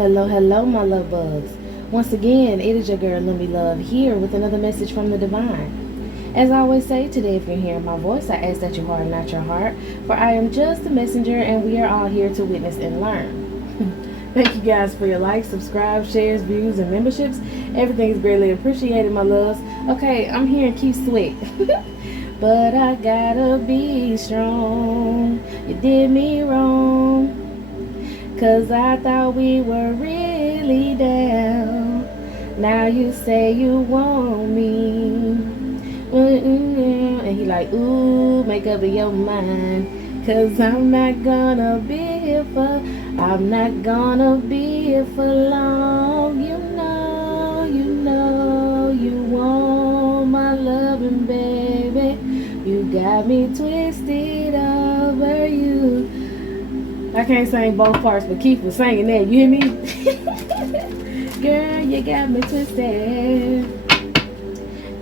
Hello, my love bugs. Once again, it is your girl, Lumby Love, here with another message from the divine. As I always say, today if you're hearing my voice, I ask that you harden not your heart, for I am just a messenger and we are all here to witness and learn. Thank you guys for your likes, subscribe, shares, views, and memberships. Everything is greatly appreciated, my loves. Okay, I'm here and keep sweat. But I gotta be strong. You did me wrong. 'Cause I thought we were really down. Now you say you want me. And he like, ooh, make up in your mind. 'Cause I'm not gonna be here for long. You want my loving, baby. You got me twisted over you. I can't sing both parts, but Keith was singing that. You hear me? Girl, you got me twisted.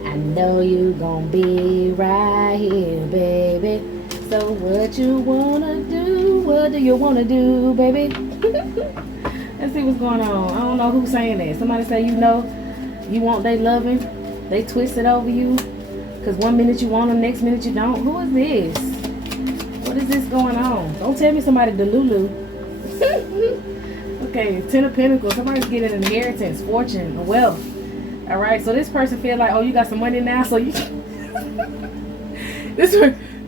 I know you gonna be right here, baby. So what you wanna do? What do you wanna do, baby? Let's see what's going on. I don't know who's saying that. Somebody say you want they loving, they twisted over you. Because one minute you want them, next minute you don't. Who is this? What is this going on? Don't tell me somebody Delulu. Okay, 10 of Pentacles. Somebody's getting an inheritance, fortune, wealth. Alright, so this person feel like, oh, you got some money now, so you... this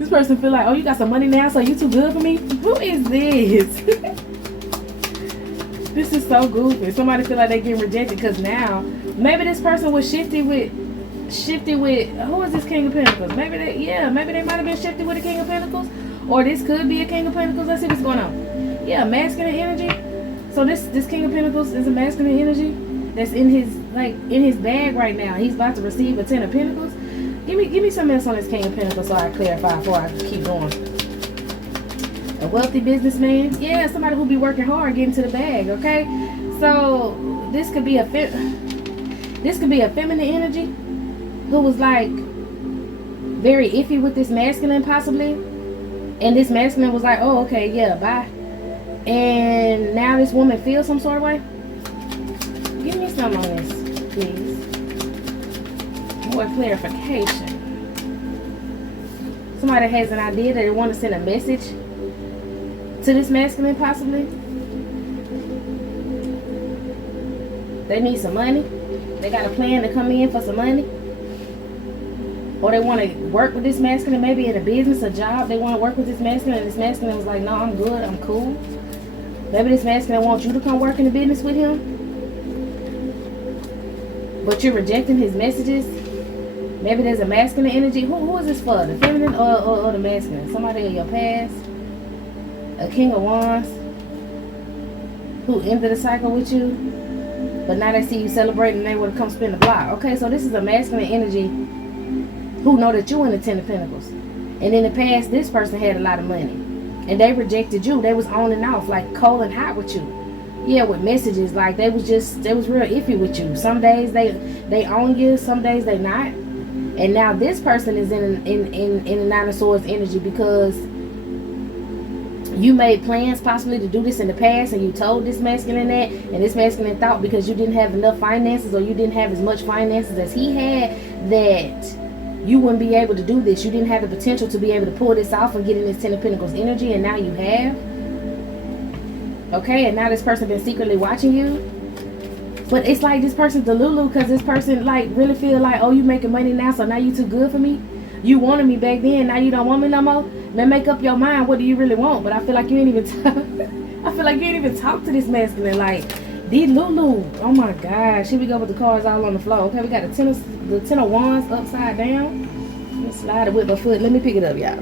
person feel like, oh, you got some money now, so you too good for me? Who is this? This is so goofy. Somebody feel like they getting rejected because now, maybe this person was shifted with, who is this King of Pentacles? Maybe they might have been shifted with a King of Pentacles. Or this could be a King of Pentacles. Let's see what's going on. Yeah, masculine energy. So this King of Pentacles is a masculine energy that's in his bag right now. He's about to receive a 10 of Pentacles. Give me some else on this King of Pentacles so I clarify before I keep going. A wealthy businessman. Yeah, somebody who be working hard getting to the bag. Okay, so this could be a feminine energy who was like very iffy with this masculine possibly. And this masculine was like, oh, okay, yeah, bye. And now this woman feels some sort of way. Give me some on this, please. More clarification. Somebody has an idea that they want to send a message to this masculine, possibly. They need some money. They got a plan to come in for some money. Or they want to work with this masculine, maybe in a business, a job. They want to work with this masculine, and this masculine was like, no, I'm good, I'm cool. Maybe this masculine wants you to come work in the business with him. But you're rejecting his messages. Maybe there's a masculine energy. Who is this for? The feminine or the masculine? Somebody in your past. A King of Wands. Who ended the cycle with you. But now they see you celebrating and they want to come spin the block. Okay, so this is a masculine energy who know that you in the 10 of Pentacles. And in the past, this person had a lot of money. And they rejected you. They was on and off, like cold and hot with you. Yeah, with messages. Like they was real iffy with you. Some days they own you, some days they not. And now this person is in the 9 of Swords energy because you made plans possibly to do this in the past and you told this masculine that, and this masculine thought because you didn't have enough finances or you didn't have as much finances as he had that you wouldn't be able to do this. You didn't have the potential to be able to pull this off and get in this 10 of Pentacles energy, and now you have. Okay, and now this person been secretly watching you. But it's like this person's delulu because this person like really feel like, oh, you making money now, so now you too good for me. You wanted me back then, now you don't want me no more. Man, make up your mind. What do you really want? But I feel like you ain't even talk to this masculine. Like, Lulu. Oh my gosh. Here we go with the cards all on the floor. Okay, we got the 10 of Wands upside down. Let me slide it with my foot. Let me pick it up, y'all.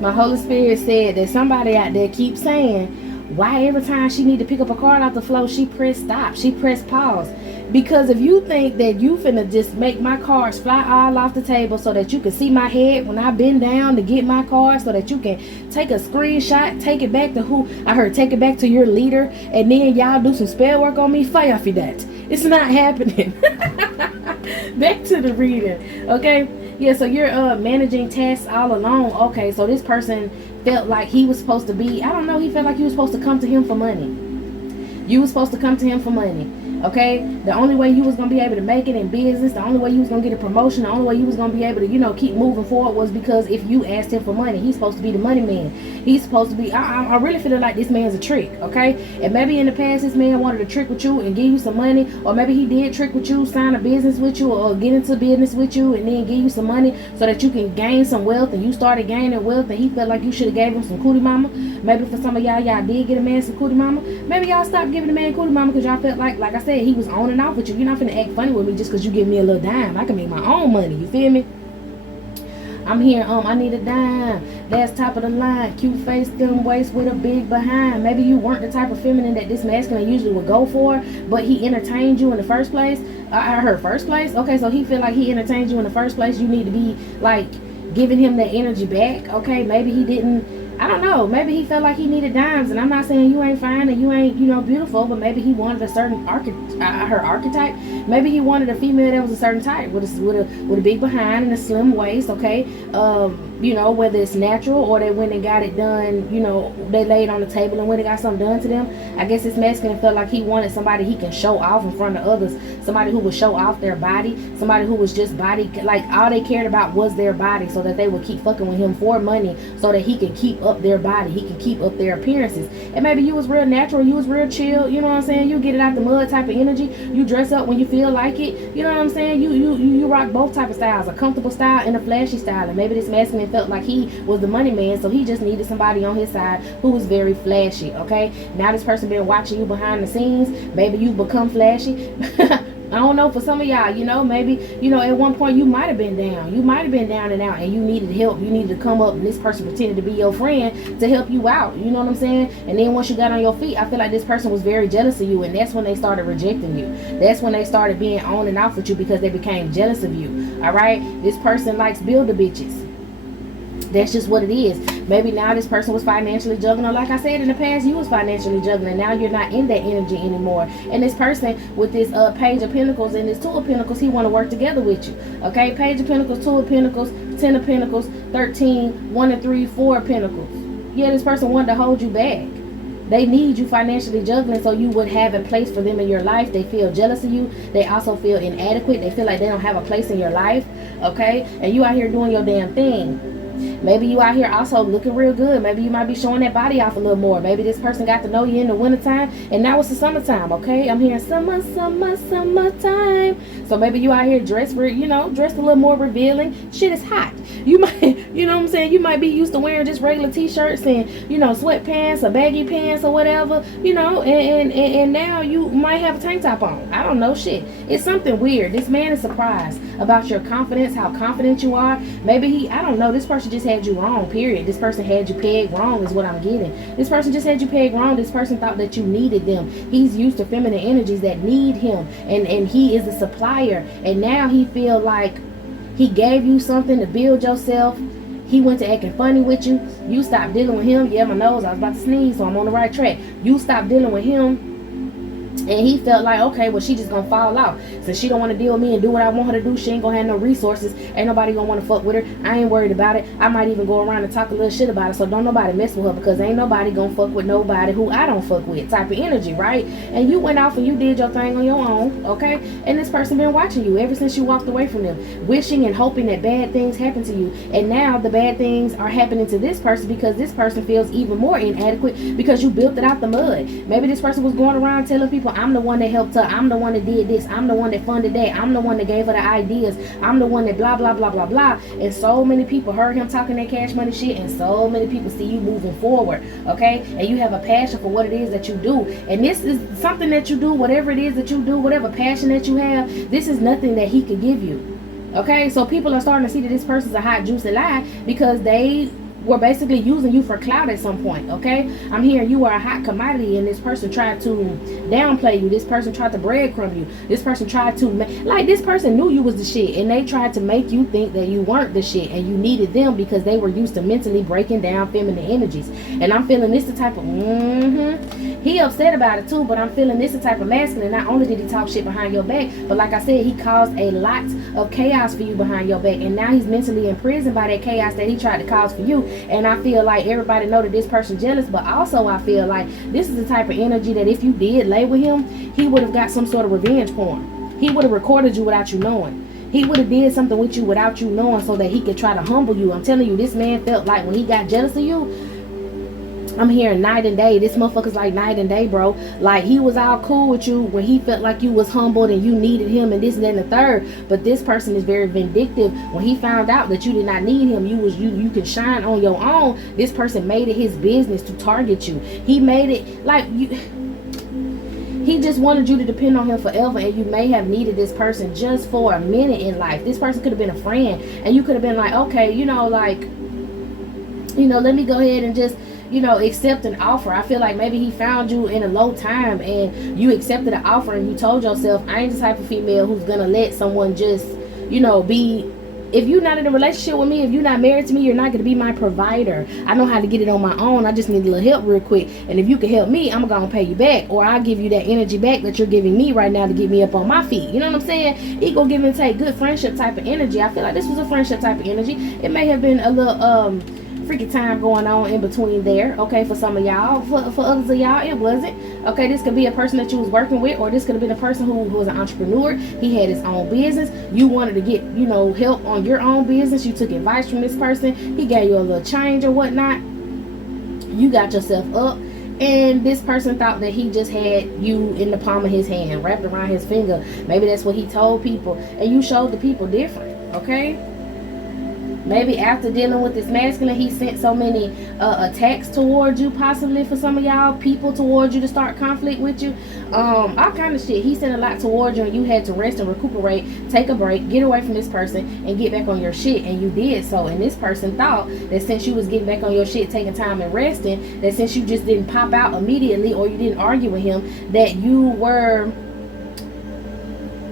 My Holy Spirit said that somebody out there keeps saying, why every time she need to pick up a card off the floor, she press stop, she press pause. Because if you think that you finna just make my cards fly all off the table so that you can see my head when I bend down to get my cards, so that you can take a screenshot, take it back to take it back to your leader, and then y'all do some spell work on me, fire for that. It's not happening. Back to the reading, okay? Yeah, so you're managing tasks all alone. Okay, so this person felt like he was supposed to be, I don't know, he felt like he was supposed to come to him for money. You was supposed to come to him for money. Okay, the only way you was gonna be able to make it in business, the only way you was gonna get a promotion, the only way you was gonna be able to, you know, keep moving forward was because if you asked him for money. He's supposed to be the money man. He's supposed to be. I really feel like this man's a trick. Okay, and maybe in the past this man wanted to trick with you and give you some money, or maybe he did trick with you, sign a business with you, or get into business with you, and then give you some money so that you can gain some wealth. And you started gaining wealth, and he felt like you should have gave him some cootie mama. Maybe for some of y'all did get a man some cootie mama. Maybe y'all stopped giving the man cootie mama because y'all felt like I said, he was on and off with you. You're not finna act funny with me just because you give me a little dime. I can make my own money. You feel me? I'm here, I need a dime. That's top of the line. Cute face, thin waist with a big behind. Maybe you weren't the type of feminine that this masculine usually would go for, but he entertained you in the first place. I heard first place. Okay, so he feel like he entertained you in the first place. You need to be like giving him that energy back. Okay, maybe he didn't. I don't know. Maybe he felt like he needed dimes, and I'm not saying you ain't fine and you ain't, you know, beautiful, but maybe he wanted a certain archetype. Maybe he wanted a female that was a certain type with a big behind and a slim waist. Okay, you know, whether it's natural or they went and got it done, you know, they laid on the table and went and got something done to them. I guess this masculine felt like he wanted somebody he can show off in front of others, somebody who would show off their body, somebody who was just body, like all they cared about was their body, so that they would keep fucking with him for money, so that he could keep up their body, he can keep up their appearances. And maybe you was real natural, you was real chill, you know what I'm saying? You get it out the mud type of energy. You dress up when you feel like it, you know what I'm saying? You rock both type of styles, a comfortable style and a flashy style. And maybe this masculine felt like he was the money man, so he just needed somebody on his side who was very flashy. Okay, now this person been watching you behind the scenes. Maybe you become flashy. I don't know, for some of y'all, you know, maybe, you know, at one point you might have been down. You might have been down and out and you needed help. You needed to come up and this person pretended to be your friend to help you out. You know what I'm saying? And then once you got on your feet, I feel like this person was very jealous of you, and that's when they started rejecting you. That's when they started being on and off with you because they became jealous of you. All right? This person likes builder bitches. That's just what it is. Maybe now this person was financially juggling, or like I said in the past, you was financially juggling. Now you're not in that energy anymore. And this person with this Page of Pentacles and this Two of Pentacles, he want to work together with you. Okay, Page of Pentacles, Two of Pentacles, 10 of Pentacles, 13, 1 and 3, 4 of Pentacles. Yeah, this person wanted to hold you back. They need you financially juggling so you would have a place for them in your life. They feel jealous of you. They also feel inadequate. They feel like they don't have a place in your life. Okay, and you out here doing your damn thing. Maybe you out here also looking real good. Maybe you might be showing that body off a little more. Maybe this person got to know you in the wintertime, and now it's the summertime. Okay, I'm hearing summertime. So maybe you out here dressed for, you know, dressed a little more revealing. Shit is hot. You might, you know what I'm saying, you might be used to wearing just regular t-shirts and, you know, sweatpants or baggy pants or whatever, you know, and now you might have a tank top on. I don't know, shit. It's something weird. This man is surprised about your confidence, how confident you are. Maybe I don't know, this person just had you wrong, period. This person had you pegged wrong is what I'm getting. This person just had you pegged wrong. This person thought that you needed them. He's used to feminine energies that need him, and he is the supplier, and now he feel like he gave you something to build yourself. He went to acting funny with you. You stopped dealing with him. Yeah, my nose, I was about to sneeze, so I'm on the right track. You stopped dealing with him, and he felt like, okay, well, she just gonna fall out. Since she don't want to deal with me and do what I want her to do, she ain't gonna have no resources. Ain't nobody gonna want to fuck with her. I ain't worried about it. I might even go around and talk a little shit about it, so don't nobody mess with her, because ain't nobody gonna fuck with nobody who I don't fuck with type of energy, right? And you went off and you did your thing on your own, okay? And this person been watching you ever since you walked away from them, wishing and hoping that bad things happen to you. And now the bad things are happening to this person because this person feels even more inadequate because you built it out the mud. Maybe this person was going around telling people, I'm the one that helped her, I'm the one that did this, I'm the one that funded that, I'm the one that gave her the ideas, I'm the one that blah blah blah blah blah. And so many people heard him talking that cash money shit, and so many people see you moving forward, okay? And you have a passion for what it is that you do, and this is something that you do, whatever it is that you do, whatever passion that you have, this is nothing that he could give you, okay? So people are starting to see that this person's a hot juicy lie because they were basically using you for clout at some point, okay? I'm hearing you are a hot commodity, and this person tried to downplay you. This person tried to breadcrumb you. This person tried to, like, this person knew you was the shit, and they tried to make you think that you weren't the shit, and you needed them because they were used to mentally breaking down feminine energies. And I'm feeling this the type of, he upset about it too, but I'm feeling this the type of masculine. Not only did he talk shit behind your back, but like I said, he caused a lot of chaos for you behind your back, and now he's mentally imprisoned by that chaos that he tried to cause for you. And I feel like everybody know that this person jealous, but also I feel like this is the type of energy that if you did lay with him, he would have got some sort of revenge porn. He would have recorded you without you knowing. He would have did something with you without you knowing so that he could try to humble you. I'm telling you, this man felt like when he got jealous of you, I'm hearing night and day. This motherfucker's like night and day, bro. Like, he was all cool with you when he felt like you was humbled and you needed him and this and that and the third. But this person is very vindictive. When he found out that you did not need him, you can shine on your own. This person made it his business to target you. He made it like you. He just wanted you to depend on him forever, and you may have needed this person just for a minute in life. This person could have been a friend, and you could have been like, okay, you know, like, you know, let me go ahead and just, you know, accept an offer. I feel like maybe he found you in a low time and you accepted an offer and you told yourself, I ain't the type of female who's gonna let someone just, you know, be, if you're not in a relationship with me, if you're not married to me, you're not gonna be my provider. I know how to get it on my own. I just need a little help real quick, and if you can help me, I'm gonna pay you back, or I'll give you that energy back that you're giving me right now to get me up on my feet. You know what I'm saying? Equal give and take, good friendship type of energy. I feel like this was a friendship type of energy. It may have been a little freaky time going on in between there, okay, for some of y'all. For others of y'all, it wasn't. Okay, this could be a person that you was working with, or this could have been a person who was an entrepreneur. He had his own business. You wanted to get, you know, help on your own business. You took advice from this person. He gave you a little change or whatnot. You got yourself up, and this person thought that he just had you in the palm of his hand, wrapped around his finger. Maybe that's what he told people, and you showed the people different, okay? Maybe after dealing with this masculine, he sent so many attacks towards you, possibly for some of y'all, people towards you to start conflict with you. All kind of shit. He sent a lot towards you, and you had to rest and recuperate, take a break, get away from this person, and get back on your shit. And you did so. And this person thought that since you was getting back on your shit, taking time and resting, that since you just didn't pop out immediately or you didn't argue with him, that you were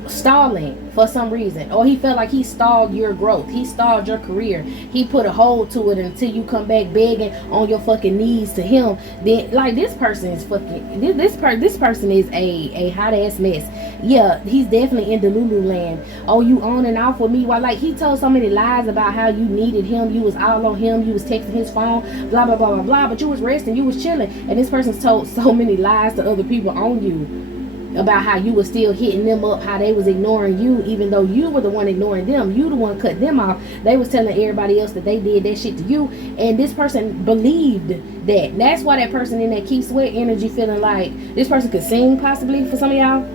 stalling for some reason, or he felt like he stalled your growth, he stalled your career, he put a hold to it until you come back begging on your fucking knees to him. Then, like, this person is fucking, this person is a hot ass mess. Yeah, he's definitely in Delulu land. Oh, you on and off with me? Why? Like, he told so many lies about how you needed him, you was all on him, you was texting his phone, blah blah blah blah blah, but you was resting, you was chilling, and this person's told so many lies to other people on you about how you were still hitting them up, how they was ignoring you, even though you were the one ignoring them. You the one cut them off. They was telling everybody else that they did that shit to you, and this person believed that. That's why that person in that Key Sweat energy feeling like this person could sing, possibly, for some of y'all.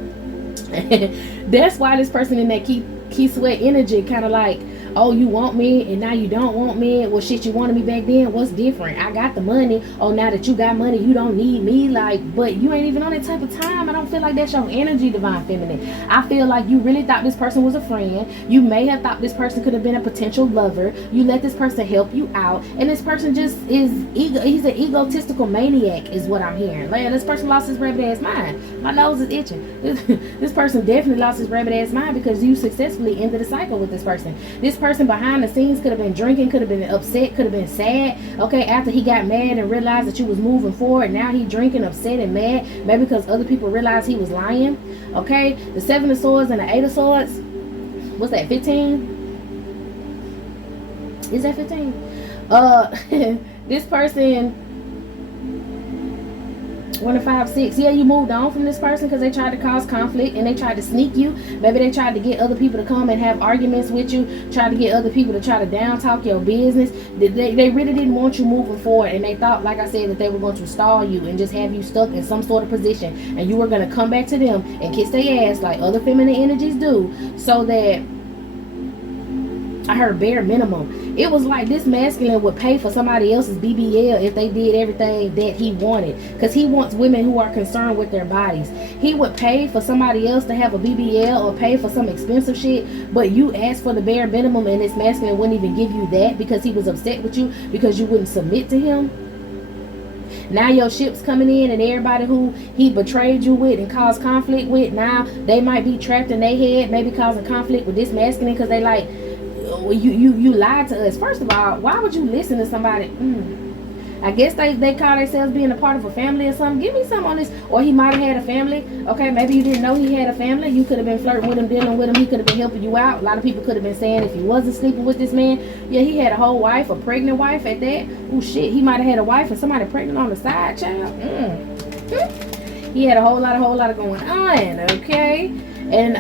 That's why this person in that Key Sweat energy kind of like, oh, you want me and now you don't want me. Well, shit, you wanted me back then. What's different? I got the money. Oh, now that you got money, you don't need me. Like, but you ain't even on that type of time. I don't feel like that's your energy, Divine Feminine. I feel like you really thought this person was a friend. You may have thought this person could have been a potential lover. You let this person help you out, and this person just is he's an egotistical maniac is what I'm hearing. Like, this person lost his rabbit ass mind. My nose is itching. This person definitely lost his rabbit ass mind because you successfully ended a cycle with this person. This person behind the scenes could have been drinking, could have been upset, could have been sad. Okay, after he got mad and realized that you was moving forward, now he drinking, upset and mad, maybe because other people realized he was lying. Okay, the 7 of Swords and the 8 of Swords, what's that, 15? Is that 15? This person, 1 to 5, 6. Yeah, you moved on from this person because they tried to cause conflict and they tried to sneak you. Maybe they tried to get other people to come and have arguments with you, tried to get other people to try to down talk your business. They really didn't want you moving forward, and they thought, like I said, that they were going to stall you and just have you stuck in some sort of position, and you were going to come back to them and kiss their ass like other feminine energies do, so that, I heard bare minimum. It was like this masculine would pay for somebody else's BBL if they did everything that he wanted. Because he wants women who are concerned with their bodies. He would pay for somebody else to have a BBL or pay for some expensive shit. But you asked for the bare minimum, and this masculine wouldn't even give you that because he was upset with you because you wouldn't submit to him. Now your ship's coming in, and everybody who he betrayed you with and caused conflict with, now they might be trapped in their head, maybe causing conflict with this masculine because they like, you lied to us. First of all, why would you listen to somebody? I guess they call themselves being a part of a family or something. Give me some on this. Or he might have had a family. Okay, maybe you didn't know he had a family. You could have been flirting with him, dealing with him. He could have been helping you out. A lot of people could have been saying if he wasn't sleeping with this man, yeah, he had a whole wife, a pregnant wife at that. Oh shit, he might have had a wife and somebody pregnant on the side, child. He had a whole lot of going on, okay? And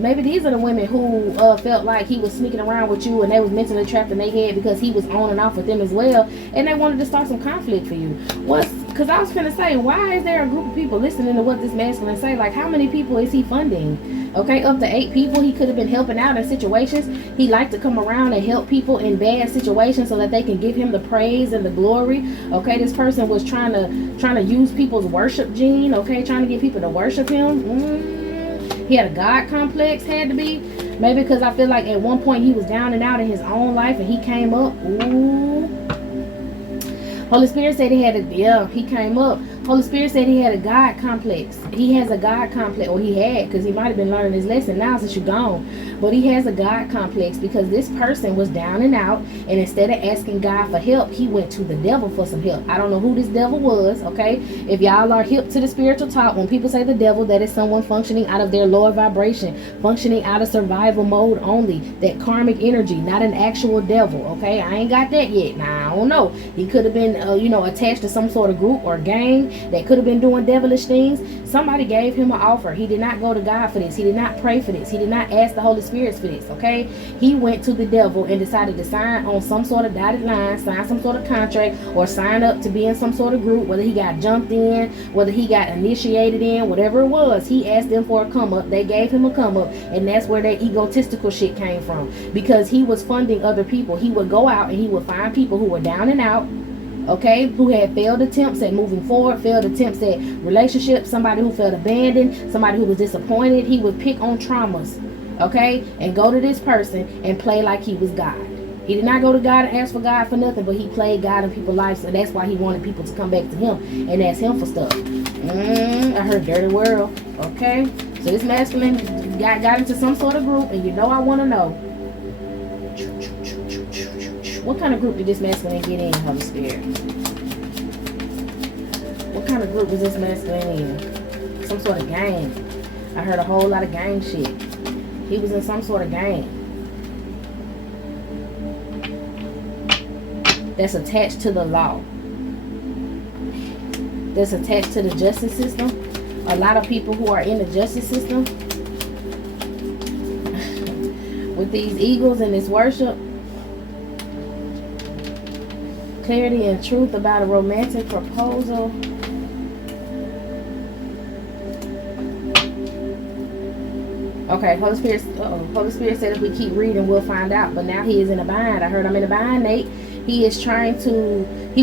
maybe these are the women who felt like he was sneaking around with you and they was mentally trapped in their head because he was on and off with them as well, and they wanted to start some conflict for you. Because I was finna say, why is there a group of people listening to what this masculine say? Like, how many people is he funding? Okay, up to 8 people. He could have been helping out in situations. He liked to come around and help people in bad situations so that they can give him the praise and the glory. Okay, this person was trying to use people's worship gene. Okay, trying to get people to worship him. He had a God complex, had to be. Maybe because I feel like at one point he was down and out in his own life and he came up. Ooh. Holy Spirit said he had he came up. Holy Spirit said he had a God complex. He has a God complex, or he had, because he might have been learning his lesson now since you're gone. But he has a God complex because this person was down and out, and instead of asking God for help, he went to the devil for some help. I don't know who this devil was, okay? If y'all are hip to the spiritual talk, when people say the devil, that is someone functioning out of their lower vibration, functioning out of survival mode only, that karmic energy, not an actual devil, okay? I ain't got that yet. Now, I don't know. He could have been, attached to some sort of group or gang that could have been doing devilish things. Somebody gave him an offer. He did not go to God for this. He did not pray for this. He did not ask the Holy Spirit for this, okay? He went to the devil and decided to sign on some sort of dotted line, sign some sort of contract, or sign up to be in some sort of group, whether he got jumped in, whether he got initiated in, whatever it was. He asked them for a come up. They gave him a come up, and that's where that egotistical shit came from, because he was funding other people. He would go out and he would find people who were down and out, okay, who had failed attempts at moving forward, failed attempts at relationships, somebody who felt abandoned, somebody who was disappointed. He would pick on traumas, okay, and go to this person and play like he was God. He did not go to God and ask for God for nothing, but he played God in people's lives, so that's why he wanted people to come back to him and ask him for stuff. I heard dirty world, okay? So this masculine got into some sort of group, and I want to know, what kind of group did this masculine get in, Holy Spirit? What kind of group was this masculine in? Some sort of gang. I heard a whole lot of gang shit. He was in some sort of gang that's attached to the law, that's attached to the justice system. A lot of people who are in the justice system with these eagles and this worship, clarity and truth about a romantic proposal. Okay, Holy Spirit said if we keep reading, we'll find out. But now he is in a bind. I heard I'm in a bind, Nate. He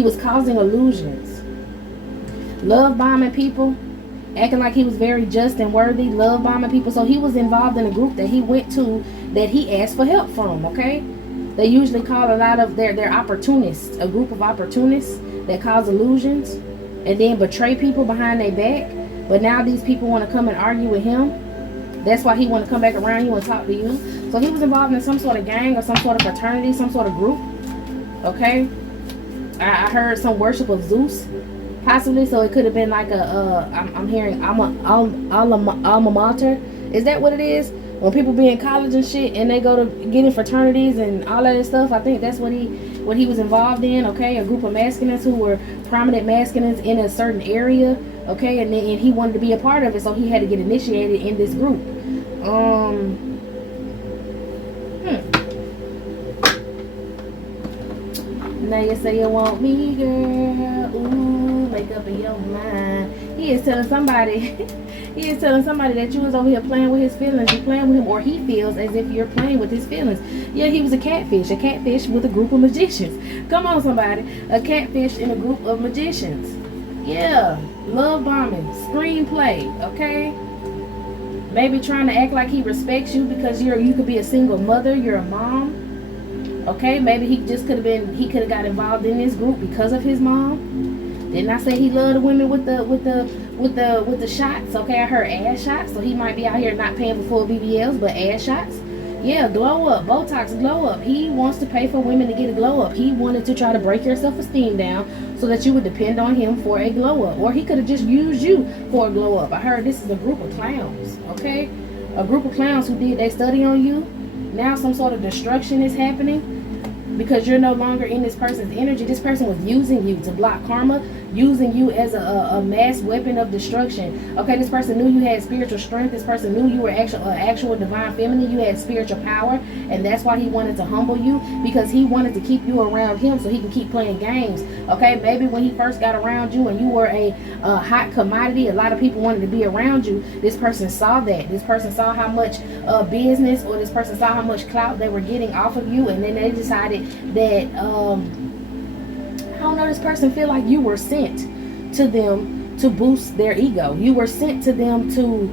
was causing illusions. Love bombing people. Acting like he was very just and worthy. Love bombing people. So he was involved in a group that he went to that he asked for help from, okay? They usually call a lot of their opportunists, a group of opportunists that cause illusions and then betray people behind their back. But now these people want to come and argue with him. That's why he want to come back around you and talk to you. So he was involved in some sort of gang or some sort of fraternity, some sort of group. Okay? I heard some worship of Zeus, possibly. So it could have been like I'm hearing alma mater. Is that what it is? When people be in college and shit and they go to get in fraternities and all of that stuff, I think that's what he was involved in, okay? A group of masculines who were prominent masculines in a certain area, okay? And he wanted to be a part of it, so he had to get initiated in this group. Now you say you want me, girl. Ooh, make up in your mind. He is telling somebody that you was over here playing with his feelings. You're playing with him, or he feels as if you're playing with his feelings. Yeah, he was a catfish with a group of magicians. Come on, somebody. A catfish in a group of magicians. Yeah, love bombing, screenplay, okay? Maybe trying to act like he respects you because you could be a single mother, you're a mom. Okay, maybe he could have got involved in this group because of his mom. Didn't I say he loved the women with the shots? Okay, I heard ass shots, so he might be out here not paying for full BBLs, but ass shots. Yeah, glow up, Botox, glow up. He wants to pay for women to get a glow up. He wanted to try to break your self-esteem down so that you would depend on him for a glow up. Or he could have just used you for a glow up. I heard this is a group of clowns, okay? A group of clowns who did their study on you. Now some sort of destruction is happening because you're no longer in this person's energy. This person was using you to block karma, using you as a mass weapon of destruction. Okay, this person knew you had spiritual strength. This person knew you were actual divine feminine. You had spiritual power, and that's why he wanted to humble you, because he wanted to keep you around him so he can keep playing games. Okay, maybe when he first got around you and you were a hot commodity, a lot of people wanted to be around you. This person saw that. This person saw how much business, or this person saw how much clout they were getting off of you, and then they decided that I don't know, this person feel like you were sent to them to boost their ego. You were sent to them to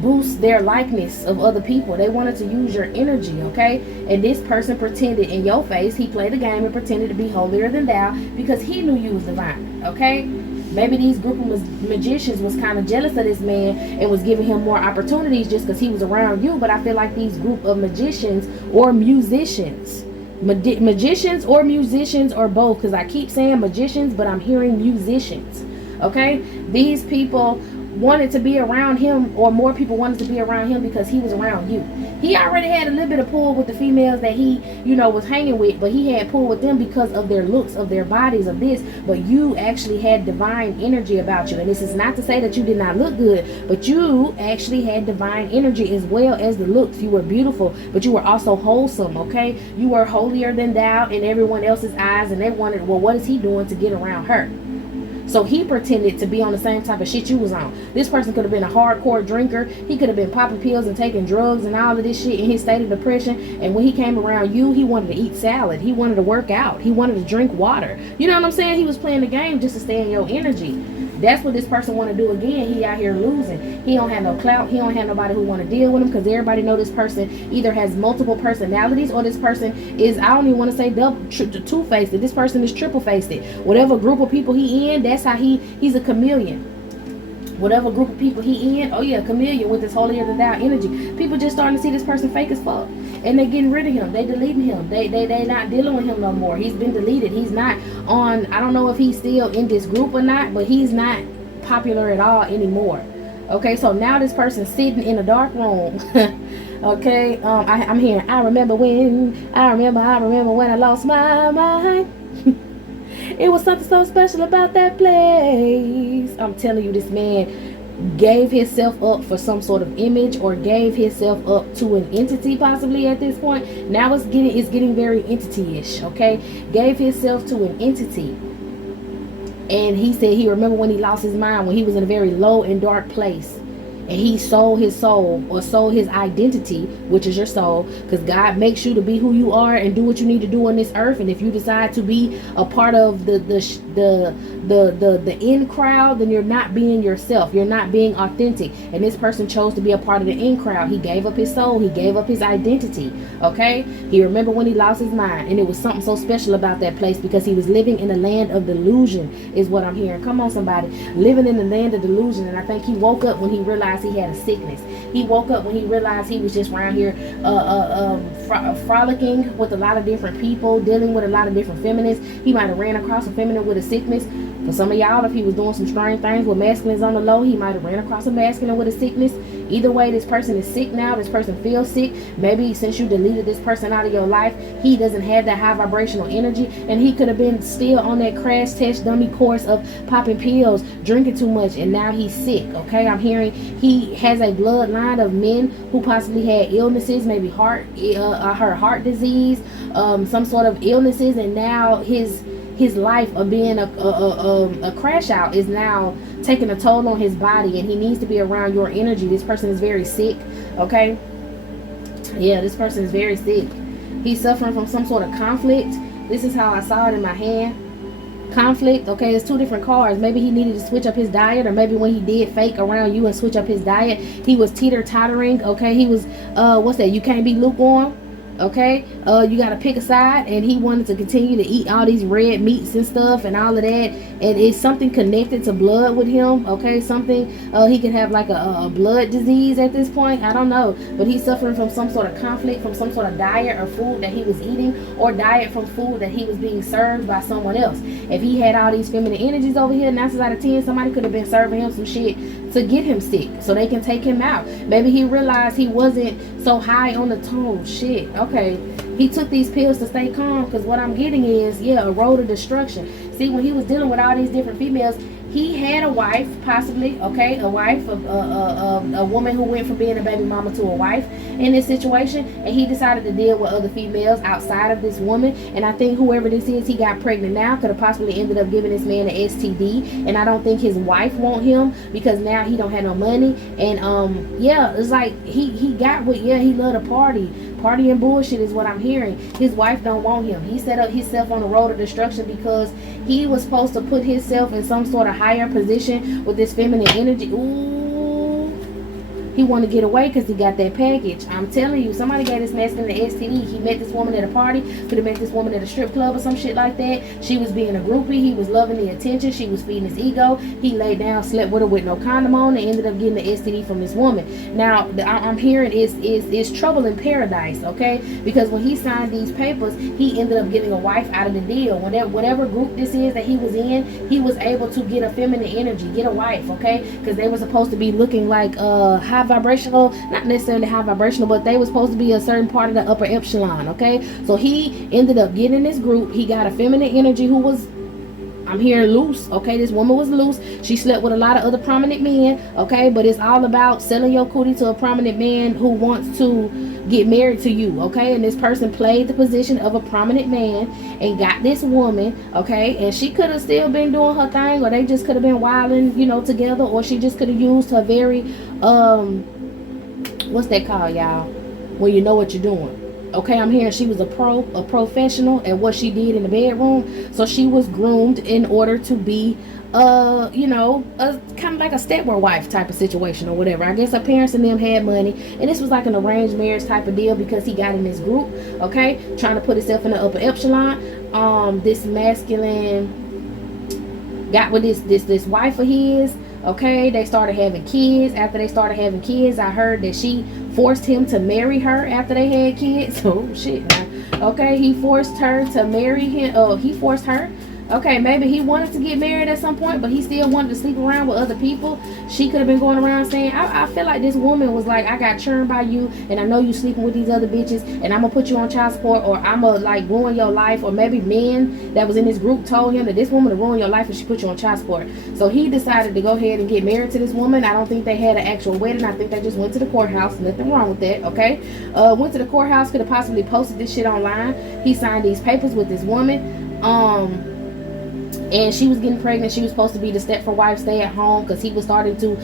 boost their likeness of other people. They wanted to use your energy, okay? And this person pretended in your face. He played a game and pretended to be holier than thou because he knew you was divine, okay? Maybe these group of magicians was kind of jealous of this man and was giving him more opportunities just because he was around you. But I feel like these group of magicians or musicians, magicians or musicians or both, because I keep saying magicians but I'm hearing musicians, okay? These people wanted to be around him, or more people wanted to be around him because he was around you. He already had a little bit of pull with the females that he, you know, was hanging with, but he had pull with them because of their looks, of their bodies, of this. But you actually had divine energy about you. And this is not to say that you did not look good, but you actually had divine energy as well as the looks. You were beautiful, but you were also wholesome, okay? You were holier than thou in everyone else's eyes, and they wondered, well, what is he doing to get around her? So he pretended to be on the same type of shit you was on. This person could have been a hardcore drinker. He could have been popping pills and taking drugs and all of this shit in his state of depression. And when he came around you, he wanted to eat salad. He wanted to work out. He wanted to drink water. You know what I'm saying? He was playing the game just to stay in your energy. That's what this person want to do again. He out here losing. He don't have no clout. He don't have nobody who want to deal with him, because everybody know this person either has multiple personalities, or this person is, I don't even want to say two-faced. This person is triple-faced. Whatever group of people he in, that's how he's a chameleon. Whatever group of people he in, oh yeah, chameleon with this holier than thou energy. People just starting to see this person fake as fuck, and they getting rid of him. They deleting him. They not dealing with him no more. He's been deleted. He's not on, I don't know if he's still in this group or not, but he's not popular at all anymore. Okay, so now this person's sitting in a dark room. Okay, I'm hearing, I remember when I lost my mind. It was something so special about that place. I'm telling you, this man gave himself up for some sort of image, or gave himself up to an entity possibly at this point. Now it's getting very entity-ish, okay? Gave himself to an entity. And he said he remember when he lost his mind, when he was in a very low and dark place. And he sold his soul, or sold his identity, which is your soul, because God makes you to be who you are and do what you need to do on this earth. And if you decide to be a part of the in crowd, then you're not being yourself. You're not being authentic. And this person chose to be a part of the in crowd. He gave up his soul. He gave up his identity. Okay? He remembered when he lost his mind, and it was something so special about that place, because he was living in the land of delusion, is what I'm hearing. Come on, somebody. Living in the land of delusion. And I think he woke up when he realized he had a sickness. He woke up when he realized he was just around here frolicking with a lot of different people, dealing with a lot of different feminists. He might have ran across a feminine with a sickness. For some of y'all, if he was doing some strange things with masculines on the low, he might have ran across a masculine with a sickness. Either way, this person is sick now. This person feels sick. Maybe since you deleted this person out of your life, he doesn't have that high vibrational energy, and he could have been still on that crash test dummy course of popping pills, drinking too much, and now he's sick. Okay, I'm hearing he has a bloodline of men who possibly had illnesses, maybe heart disease, some sort of illnesses, and now his life of being a crash out is now taking a toll on his body, and he needs to be around your energy. This person is very sick. Okay, yeah, this person is very sick. He's suffering from some sort of conflict. This is how I saw it in my hand. Conflict. Okay, it's two different cards. Maybe he needed to switch up his diet, or maybe when he did fake around you and switch up his diet, he was teeter-tottering. Okay, he was what's that, you can't be lukewarm. Okay, you got to pick a side, and he wanted to continue to eat all these red meats and stuff and all of that, and it's something connected to blood with him. Okay, something he could have like a blood disease at this point. I don't know, but he's suffering from some sort of conflict, from some sort of diet or food that he was eating, or diet from food that he was being served by someone else. If he had all these feminine energies over here, 9 times out of 10 somebody could have been serving him some shit to get him sick so they can take him out. Maybe he realized he wasn't so high on the tone. Shit, okay, he took these pills to stay calm, because what I'm getting is, yeah, a road of destruction. See, when he was dealing with all these different females, he had a wife, possibly, okay, a wife, a woman who went from being a baby mama to a wife in this situation, and he decided to deal with other females outside of this woman. And I think whoever this is, he got pregnant now, could have possibly ended up giving this man an STD, and I don't think his wife want him, because now he don't have no money. And yeah, it's like he got what, yeah, he loved to party and bullshit is what I'm hearing. His wife don't want him. He set up himself on the road of destruction because he was supposed to put himself in some sort of higher position with this feminine energy. Ooh, he wanted to get away because he got that package. I'm telling you, somebody gave this masculine an STD. He met this woman at a party, could have met this woman at a strip club or some shit like that. She was being a groupie. He was loving the attention. She was feeding his ego. He laid down, slept with her with no condom on, and ended up getting the STD from this woman. Now, I'm hearing is trouble in paradise, okay? Because when he signed these papers, he ended up getting a wife out of the deal. Whatever group this is that he was in, he was able to get a feminine energy, get a wife, okay? Because they were supposed to be looking like high vibrational, not necessarily high vibrational, but they were supposed to be a certain part of the upper echelon, okay? So he ended up getting this group. He got a feminine energy who was, I'm hearing, loose, okay? This woman was loose. She slept with a lot of other prominent men, okay? But it's all about selling your cootie to a prominent man who wants to get married to you, okay? And this person played the position of a prominent man and got this woman, okay? And she could have still been doing her thing, or they just could have been wilding, you know, together, or she just could have used her very, what's that called, y'all? When you know what you're doing. Okay, I'm hearing she was a professional at what she did in the bedroom. So she was groomed in order to be, you know, kind of like a stepmother wife type of situation or whatever. I guess her parents and them had money, and this was like an arranged marriage type of deal because he got in this group, okay, trying to put himself in the upper echelon. This masculine got with this wife of his. Okay, they started having kids. After they started having kids, I heard that she forced him to marry her after they had kids. Oh shit, man. Okay, he forced her to marry him. Oh, he forced her. Okay, maybe he wanted to get married at some point, but he still wanted to sleep around with other people. She could have been going around saying, I feel like this woman was like, I got churned by you, and I know you sleeping with these other bitches, and I'm gonna put you on child support, or I'm gonna like ruin your life. Or maybe men that was in this group told him that this woman will ruin your life if she put you on child support. So he decided to go ahead and get married to this woman. I don't think they had an actual wedding. I think they just went to the courthouse. Nothing wrong with that, okay? Went to the courthouse, could have possibly posted this shit online. He signed these papers with this woman. And she was getting pregnant. She was supposed to be the step for wife, stay at home, because he was starting to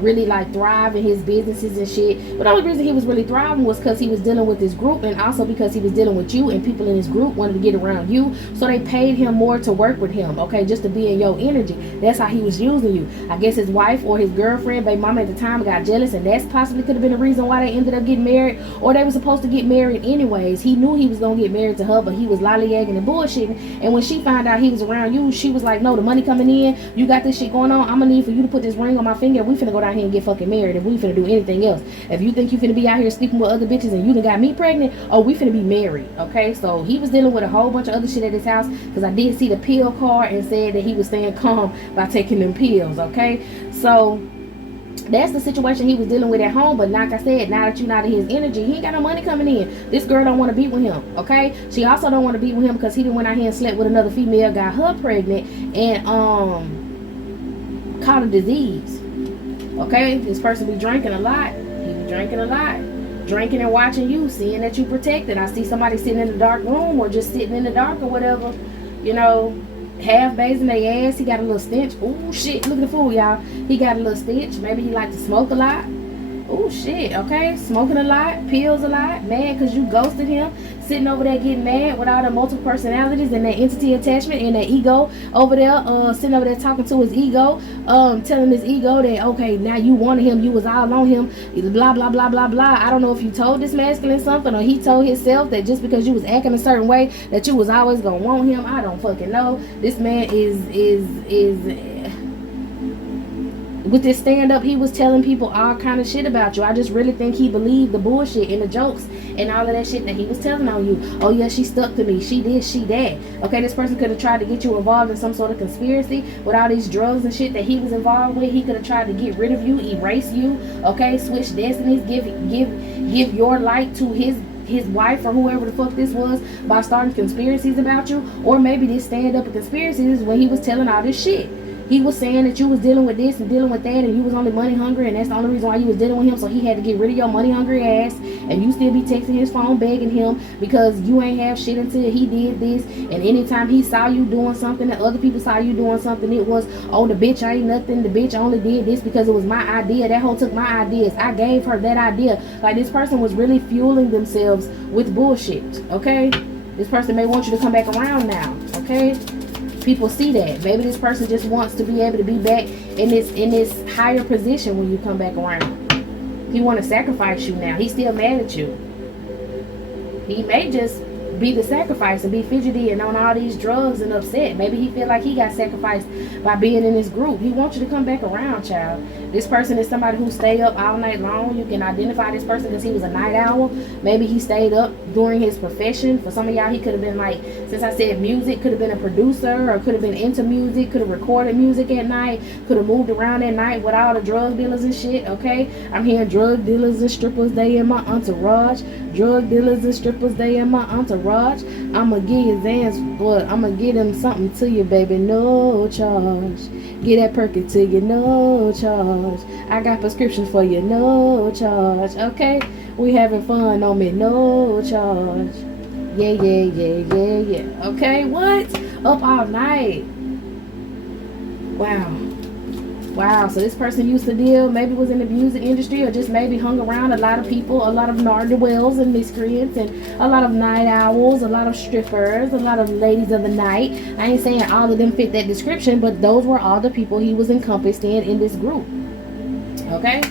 really like thrive in his businesses and shit. But the only reason he was really thriving was because he was dealing with this group, and also because he was dealing with you, and people in his group wanted to get around you, so they paid him more to work with him, okay, just to be in your energy. That's how he was using you. I guess his wife or his girlfriend, baby mama at the time, got jealous, and that's possibly could have been the reason why they ended up getting married, or they were supposed to get married anyways. He knew he was gonna get married to her, but he was lollygagging and bullshitting. And when she found out he was around you, she was like, no, the money coming in, you got this shit going on, I'm gonna need for you to put this ring on my finger. We finna go down here and get fucking married if we finna do anything else. If you think you finna be out here sleeping with other bitches and you done got me pregnant, oh, we finna be married, okay? So he was dealing with a whole bunch of other shit at his house, because I did see the pill card and said that he was staying calm by taking them pills, okay? So that's the situation he was dealing with at home. But like I said, now that you're not in his energy, he ain't got no money coming in. This girl don't want to be with him, okay? She also don't want to be with him because he done went out here and slept with another female, got her pregnant, and caught a disease, okay? This person be drinking a lot. He be drinking a lot. Drinking and watching you, seeing that you protected. I see somebody sitting in the dark room, or just sitting in the dark or whatever, you know, half basing their ass. He got a little stench. Oh shit, look at the fool, y'all. He got a little stench. Maybe he like to smoke a lot. Oh shit, okay, smoking a lot, pills a lot, mad because you ghosted him. sitting over there getting mad with all the multiple personalities and that entity attachment and that ego over there, sitting over there talking to his ego, telling his ego that, okay, now you wanted him, you was all on him, blah, blah, blah, blah, blah. I don't know if you told this masculine something, or he told himself that just because you was acting a certain way that you was always gonna want him. I don't fucking know. This man is with this stand-up, he was telling people all kind of shit about you. I just really think he believed the bullshit and the jokes and all of that shit that he was telling on you. Oh yeah, she stuck to me, she this, she that. Okay, this person could have tried to get you involved in some sort of conspiracy with all these drugs and shit that he was involved with. He could have tried to get rid of you, erase you, okay, switch destinies, give your light to his wife or whoever the fuck this was by starting conspiracies about you. Or maybe this stand-up of conspiracies is when he was telling all this shit. He was saying that you was dealing with this and dealing with that, and you was only money hungry, and that's the only reason why you was dealing with him. So he had to get rid of your money hungry ass, and you still be texting his phone begging him because you ain't have shit until he did this. And anytime he saw you doing something and other people saw you doing something, it was, oh, the bitch ain't nothing, the bitch only did this because it was my idea. That hoe took my ideas, I gave her that idea. Like, this person was really fueling themselves with bullshit. Okay, this person may want you to come back around now. Okay, people see that. Maybe this person just wants to be able to be back in this higher position when you come back around. He want to sacrifice you now. He's still mad at you. He may just be the sacrifice and be fidgety and on all these drugs and upset. Maybe he feel like he got sacrificed by being in this group. He wants you to come back around, child. This person is somebody who stayed up all night long. You can identify this person because he was a night owl. Maybe he stayed up during his profession. For some of y'all, he could have been like, since I said music, could have been a producer, or could have been into music, could have recorded music at night, could have moved around at night with all the drug dealers and shit. Okay, I'm hearing drug dealers and strippers, they in my entourage. Drug dealers and strippers, they in my entourage. I'ma give you Zans, but I'ma give them something to you, baby, no charge. Get that perky to you, no charge. I got prescriptions for you, no charge. Okay, we having fun on me, no charge. Yeah, yeah, yeah, yeah, yeah. Okay, what? Up all night. Wow. Wow, so this person used to deal, maybe was in the music industry, or just maybe hung around a lot of people, a lot of nar-de-wells and miscreants, and a lot of night owls, a lot of strippers, a lot of ladies of the night. I ain't saying all of them fit that description, but those were all the people he was encompassed in this group. Okay?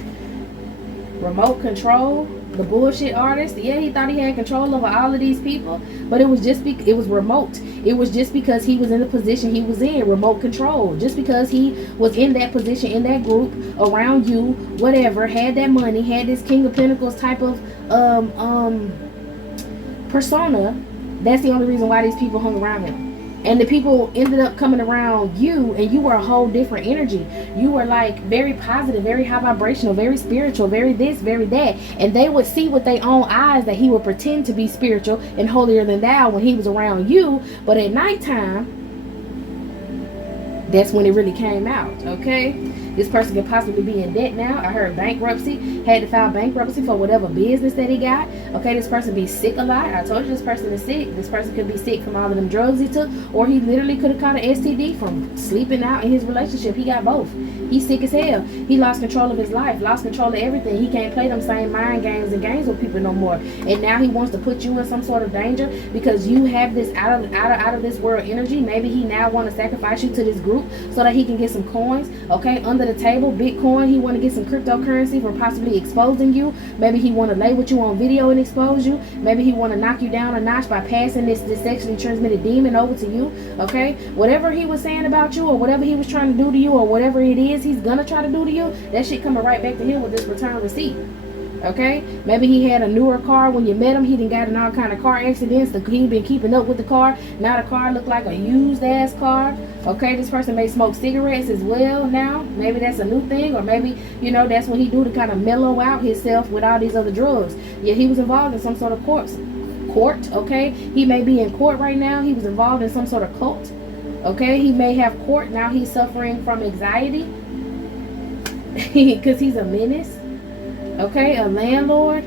Remote control, the bullshit artist. Yeah, he thought he had control over all of these people, but it was just it was remote. It was just because he was in the position he was in, remote control. Just because he was in that position, in that group, around you, whatever, had that money, had this King of Pentacles type of persona, that's the only reason why these people hung around him. And the people ended up coming around you, and you were a whole different energy. You were like very positive, very high vibrational, very spiritual, very this, very that. And they would see with their own eyes that he would pretend to be spiritual and holier than thou when he was around you. But at nighttime, that's when it really came out. Okay, this person could possibly be in debt now. I heard bankruptcy, had to file bankruptcy for whatever business that he got. Okay, this person be sick a lot. I told you this person is sick. This person could be sick from all of them drugs he took, or he literally could have caught an STD from sleeping out in his relationship. He got both. He's sick as hell. He lost control of his life, lost control of everything. He can't play them same mind games and games with people no more. And now he wants to put you in some sort of danger because you have this out of this world energy. Maybe he now want to sacrifice you to this group so that he can get some coins. Okay, under the table, Bitcoin. He want to get some cryptocurrency for possibly exposing you. Maybe he want to lay with you on video and expose you. Maybe he want to knock you down a notch by passing this sexually transmitted demon over to you. Okay, whatever he was saying about you, or whatever he was trying to do to you, or whatever it is he's gonna try to do to you, that shit coming right back to him with this return receipt. Okay, maybe he had a newer car when you met him. He done got in all kind of car accidents. He been keeping up with the car. Now the car look like a used ass car. Okay, this person may smoke cigarettes as well now. Maybe that's a new thing, or maybe, you know, that's what he do to kind of mellow out himself with all these other drugs. Yeah, he was involved in some sort of court. Okay, he may be in court right now. He was involved in some sort of cult. Okay, he may have court now. He's suffering from anxiety because he's a menace. Okay, a landlord.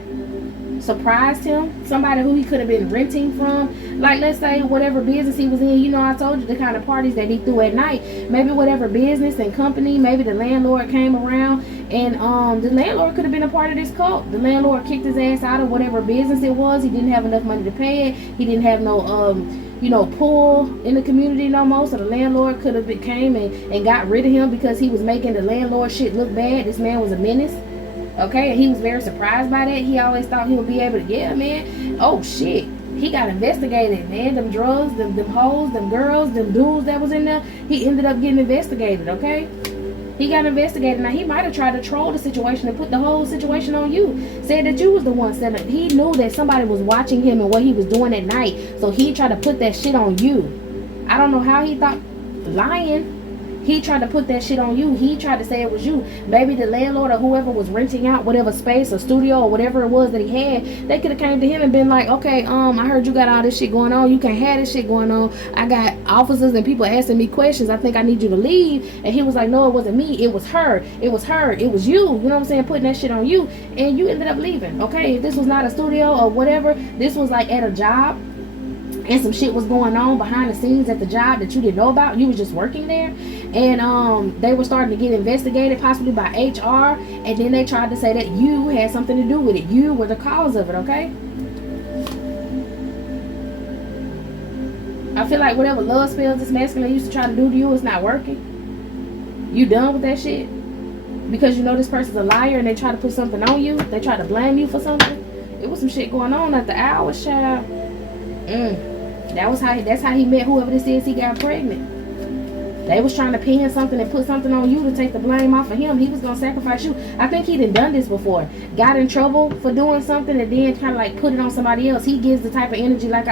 surprised him. Somebody who he could have been renting from. Like, let's say whatever business he was in. You know, I told you the kind of parties that he threw at night. Maybe whatever business and company, maybe the landlord came around, and the landlord could have been a part of this cult. The landlord kicked his ass out of whatever business it was. He didn't have enough money to pay it. He didn't have no pull in the community no more, so the landlord could have came and got rid of him because he was making the landlord shit look bad. This man was a menace, okay, and he was very surprised by that. He always thought he would be able to, yeah, man, oh shit, he got investigated, man. Them drugs, them hoes, them girls, them dudes that was in there, he ended up getting investigated, okay. He got investigated. Now, he might have tried to troll the situation and put the whole situation on you. Said that you was the one selling. He knew that somebody was watching him and what he was doing at night. So he tried to put that shit on you. I don't know how he thought. Lying. He tried to put that shit on you. He tried to say it was you. Maybe the landlord or whoever was renting out whatever space or studio or whatever it was that he had, they could have came to him and been like, okay, I heard you got all this shit going on. You can't have this shit going on. I got officers and people asking me questions. I think I need you to leave. And he was like, no, it wasn't me. It was her. It was her. It was you. You know what I'm saying? Putting that shit on you. And you ended up leaving. Okay, if this was not a studio or whatever, this was like at a job, and some shit was going on behind the scenes at the job that you didn't know about. You was just working there, and they were starting to get investigated, possibly by HR, and then they tried to say that you had something to do with it. You were the cause of it, okay? I feel like whatever love spells this masculine used to try to do to you is not working. You done with that shit? Because you know this person's a liar and they try to put something on you. They try to blame you for something. It was some shit going on at the hours, child. That's how he met whoever this is he got pregnant. They was trying to pin something and put something on you to take the blame off of him. He was gonna sacrifice you. I think he done this before. Got in trouble for doing something and then kind of like put it on somebody else. He gives the type of energy like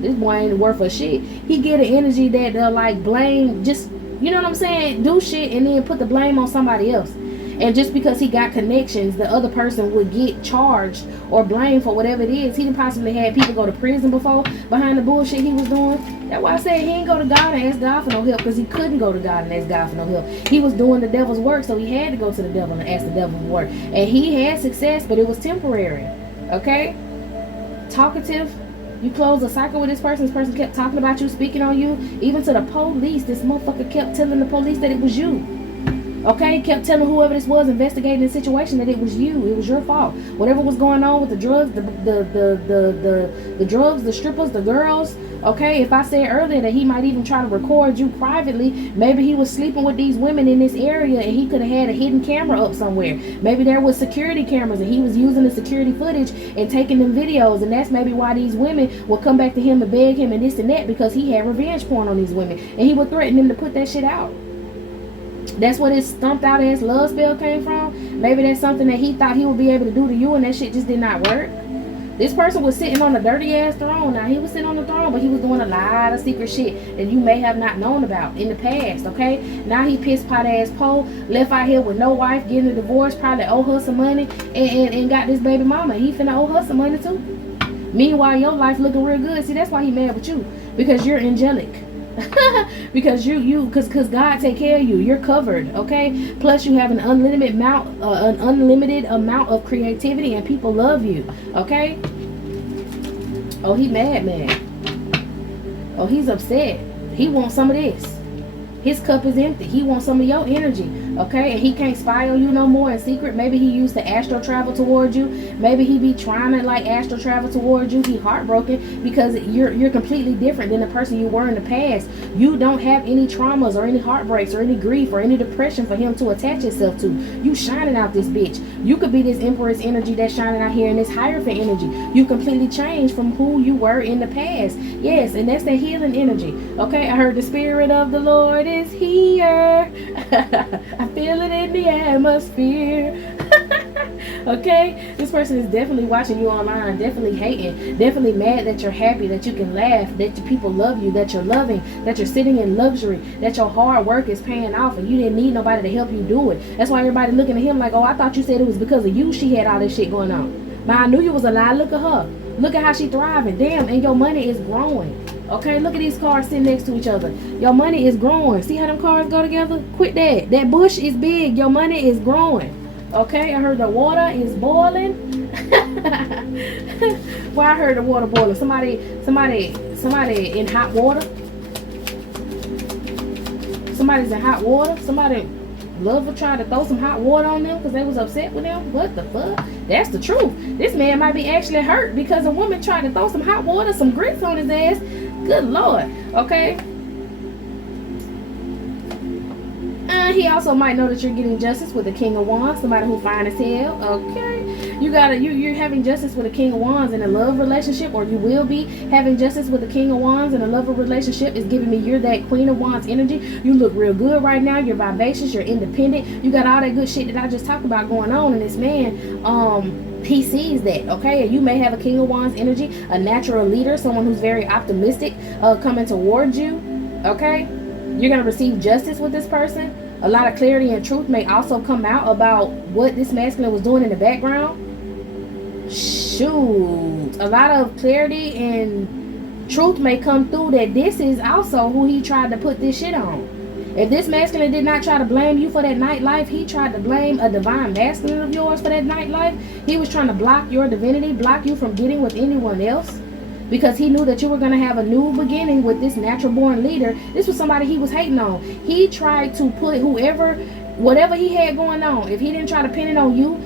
this boy ain't worth a shit. He get an energy that like blame, just, you know what I'm saying, do shit and then put the blame on somebody else. And just because he got connections, the other person would get charged or blamed for whatever it is. He done possibly had people go to prison before behind the bullshit he was doing. That's why I said he ain't go to God and ask God for no help, because he couldn't go to God and ask God for no help. He was doing the devil's work, so he had to go to the devil and ask the devil for work. And he had success, but it was temporary. Okay? Talkative. You close a cycle with this person kept talking about you, speaking on you, even to the police. This motherfucker kept telling the police that it was you. Okay, kept telling whoever this was investigating the situation that it was you. It was your fault. Whatever was going on with the drugs, the drugs, the strippers, the girls. Okay, if I said earlier that he might even try to record you privately, maybe he was sleeping with these women in this area and he could have had a hidden camera up somewhere. Maybe there was security cameras and he was using the security footage and taking them videos, and that's maybe why these women would come back to him and beg him and this and that, because he had revenge porn on these women and he would threaten them to put that shit out. That's what his stumped out ass love spell came from. Maybe that's something that he thought he would be able to do to you and that shit just did not work. This person was sitting on a dirty ass throne. Now he was sitting on the throne, but he was doing a lot of secret shit that you may have not known about in the past, okay? Now he pissed pot ass pole, left out here with no wife, getting a divorce, probably owe her some money, and got this baby mama. He finna owe her some money too. Meanwhile, your life looking real good. See, that's why he mad with you, because you're angelic. Because because God take care of you. You're covered, okay? Plus you have an unlimited amount of creativity and people love you, okay? Oh, he mad. Oh, he's upset. He wants some of this. His cup is empty. He wants some of your energy, okay? And he can't spy on you no more in secret. Maybe he used to astral travel towards you. Maybe he be trying to like astral travel towards you. He heartbroken because you're completely different than the person you were in the past. You don't have any traumas or any heartbreaks or any grief or any depression for him to attach himself to. You shining out this bitch. You could be this Empress energy that's shining out here, and this Hierophant energy. You completely changed from who you were in the past. Yes, and that's the healing energy, okay? I heard the spirit of the Lord is here. I feel it in the atmosphere. Okay, this person is definitely watching you online, definitely hating, definitely mad that you're happy, that you can laugh, that your people love you, that you're loving, that you're sitting in luxury, that your hard work is paying off and you didn't need nobody to help you do it. That's why everybody looking at him like, oh, I thought you said it was because of you she had all this shit going on. But I knew you was a lie. Look at her. Look at how she thriving. Damn, and your money is growing. Okay, look at these cars sitting next to each other. Your money is growing. See how them cars go together? Quit that. That bush is big. Your money is growing. Okay, I heard the water is boiling. Well, I heard the water boiling. Somebody in hot water. Somebody's in hot water. Somebody lover tried to throw some hot water on them because they was upset with them. What the fuck? That's the truth. This man might be actually hurt because a woman tried to throw some hot water, some grits on his ass. Good Lord. Okay. He also might know that you're getting justice with the King of Wands, somebody who fine as hell. Okay, you're having justice with the King of Wands in a love relationship, or you will be having justice with the King of Wands in a love relationship. Is giving me you're that Queen of Wands energy. You look real good right now. You're vivacious. You're independent. You got all that good shit that I just talked about going on. And this man, he sees that, okay? And you may have a King of Wands energy, a natural leader, someone who's very optimistic, coming towards you, okay? You're gonna receive justice with this person. A lot of clarity and truth may also come out about what this masculine was doing in the background. Shoot. A lot of clarity and truth may come through that this is also who he tried to put this shit on. If this masculine did not try to blame you for that nightlife, he tried to blame a divine masculine of yours for that nightlife. He was trying to block your divinity, block you from getting with anyone else. Because he knew that you were going to have a new beginning with this natural born leader. This was somebody he was hating on. He tried to put whatever he had going on, if he didn't try to pin it on you,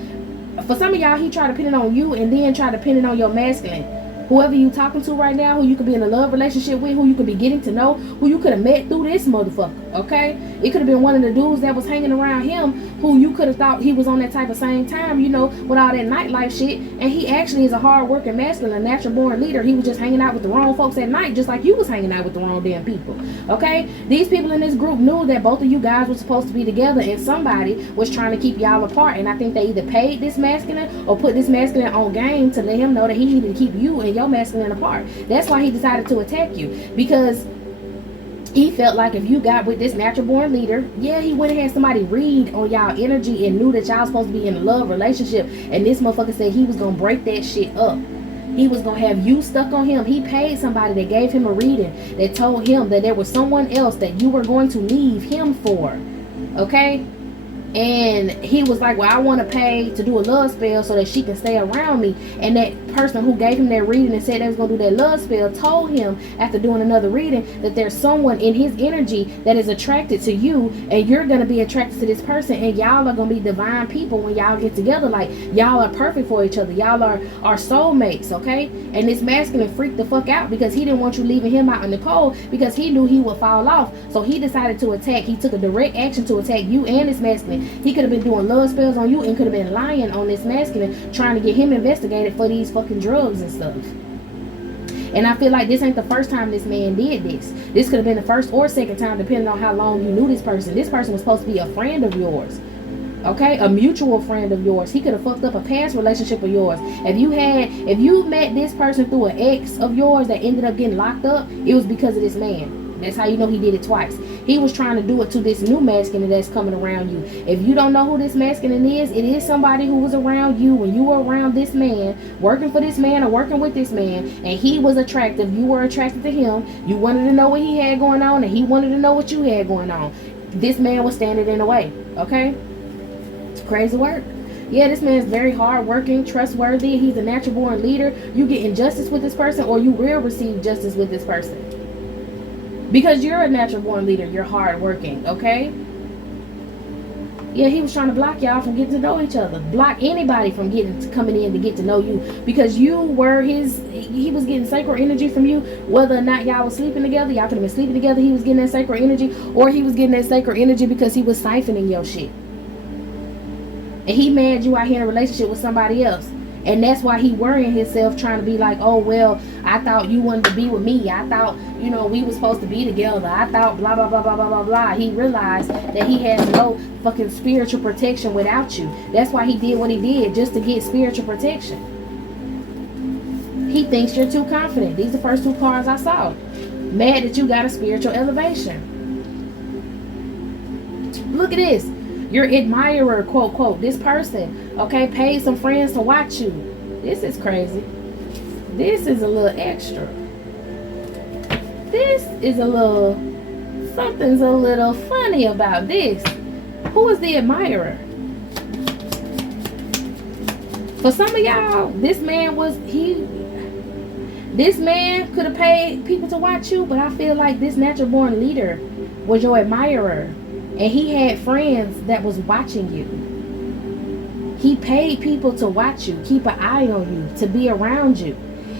for some of y'all, he tried to pin it on you and then try to pin it on your masculine. Whoever you talking to right now, who you could be in a love relationship with, who you could be getting to know, who you could have met through this motherfucker, okay? It could have been one of the dudes that was hanging around him who you could have thought he was on that type of same time, you know, with all that nightlife shit. And he actually is a hard-working masculine, a natural-born leader. He was just hanging out with the wrong folks at night, just like you was hanging out with the wrong damn people, okay? These people in this group knew that both of you guys were supposed to be together and somebody was trying to keep y'all apart. And I think they either paid this masculine or put this masculine on game to let him know that he needed to keep you and your masculine apart. That's why he decided to attack you, because he felt like if you got with this natural born leader, yeah, he went and had somebody read on y'all energy and knew that y'all supposed to be in a love relationship, and this motherfucker said he was gonna break that shit up. He was gonna have you stuck on him. He paid somebody that gave him a reading that told him that there was someone else that you were going to leave him for, okay? And he was like, well, I want to pay to do a love spell so that she can stay around me. And that person who gave him that reading and said they was going to do that love spell told him after doing another reading that there's someone in his energy that is attracted to you, and you're going to be attracted to this person, and y'all are going to be divine people when y'all get together. Like, y'all are perfect for each other. Y'all are soulmates, okay? And this masculine freaked the fuck out because he didn't want you leaving him out in the cold, because he knew he would fall off. So he decided to attack. He took a direct action to attack you and this masculine. He could have been doing love spells on you and could have been lying on this masculine, trying to get him investigated for these fucking drugs and stuff. And I feel like this ain't the first time this man did this. This could have been the first or second time, depending on how long you knew this person. This person was supposed to be a friend of yours, okay? A mutual friend of yours. He could have fucked up a past relationship of yours. If you met this person through an ex of yours that ended up getting locked up, it was because of this man. That's how you know he did it twice. He was trying to do it to this new masculine that's coming around you. If you don't know who this masculine is, it is somebody who was around you when you were around this man, working for this man or working with this man, and he was attractive. You were attracted to him. You wanted to know what he had going on, and he wanted to know what you had going on. This man was standing in the way, okay? It's crazy work. Yeah, this man is very hardworking, trustworthy. He's a natural born leader. You get injustice with this person, or you will receive justice with this person. Because you're a natural born leader, you're hardworking, okay? Yeah, he was trying to block y'all from getting to know each other. Block anybody from coming in to get to know you. Because you were he was getting sacred energy from you. Whether or not y'all was sleeping together, y'all could have been sleeping together, he was getting that sacred energy. Or he was getting that sacred energy because he was siphoning your shit. And he mad you out here in a relationship with somebody else. And that's why he worrying himself, trying to be like, oh, well, I thought you wanted to be with me. I thought, you know, we were supposed to be together. I thought blah, blah, blah, blah, blah, blah, blah. He realized that he has no fucking spiritual protection without you. That's why he did what he did, just to get spiritual protection. He thinks you're too confident. These are the first two cards I saw. Mad that you got a spiritual elevation. Look at this. Your admirer, quote, quote, this person, okay, paid some friends to watch you. This is crazy. This is a little extra. This is something's a little funny about this. Who is the admirer? For some of y'all, this man could have paid people to watch you, but I feel like this natural born leader was your admirer, and he had friends that was watching you. He paid people to watch you, keep an eye on you, to be around you.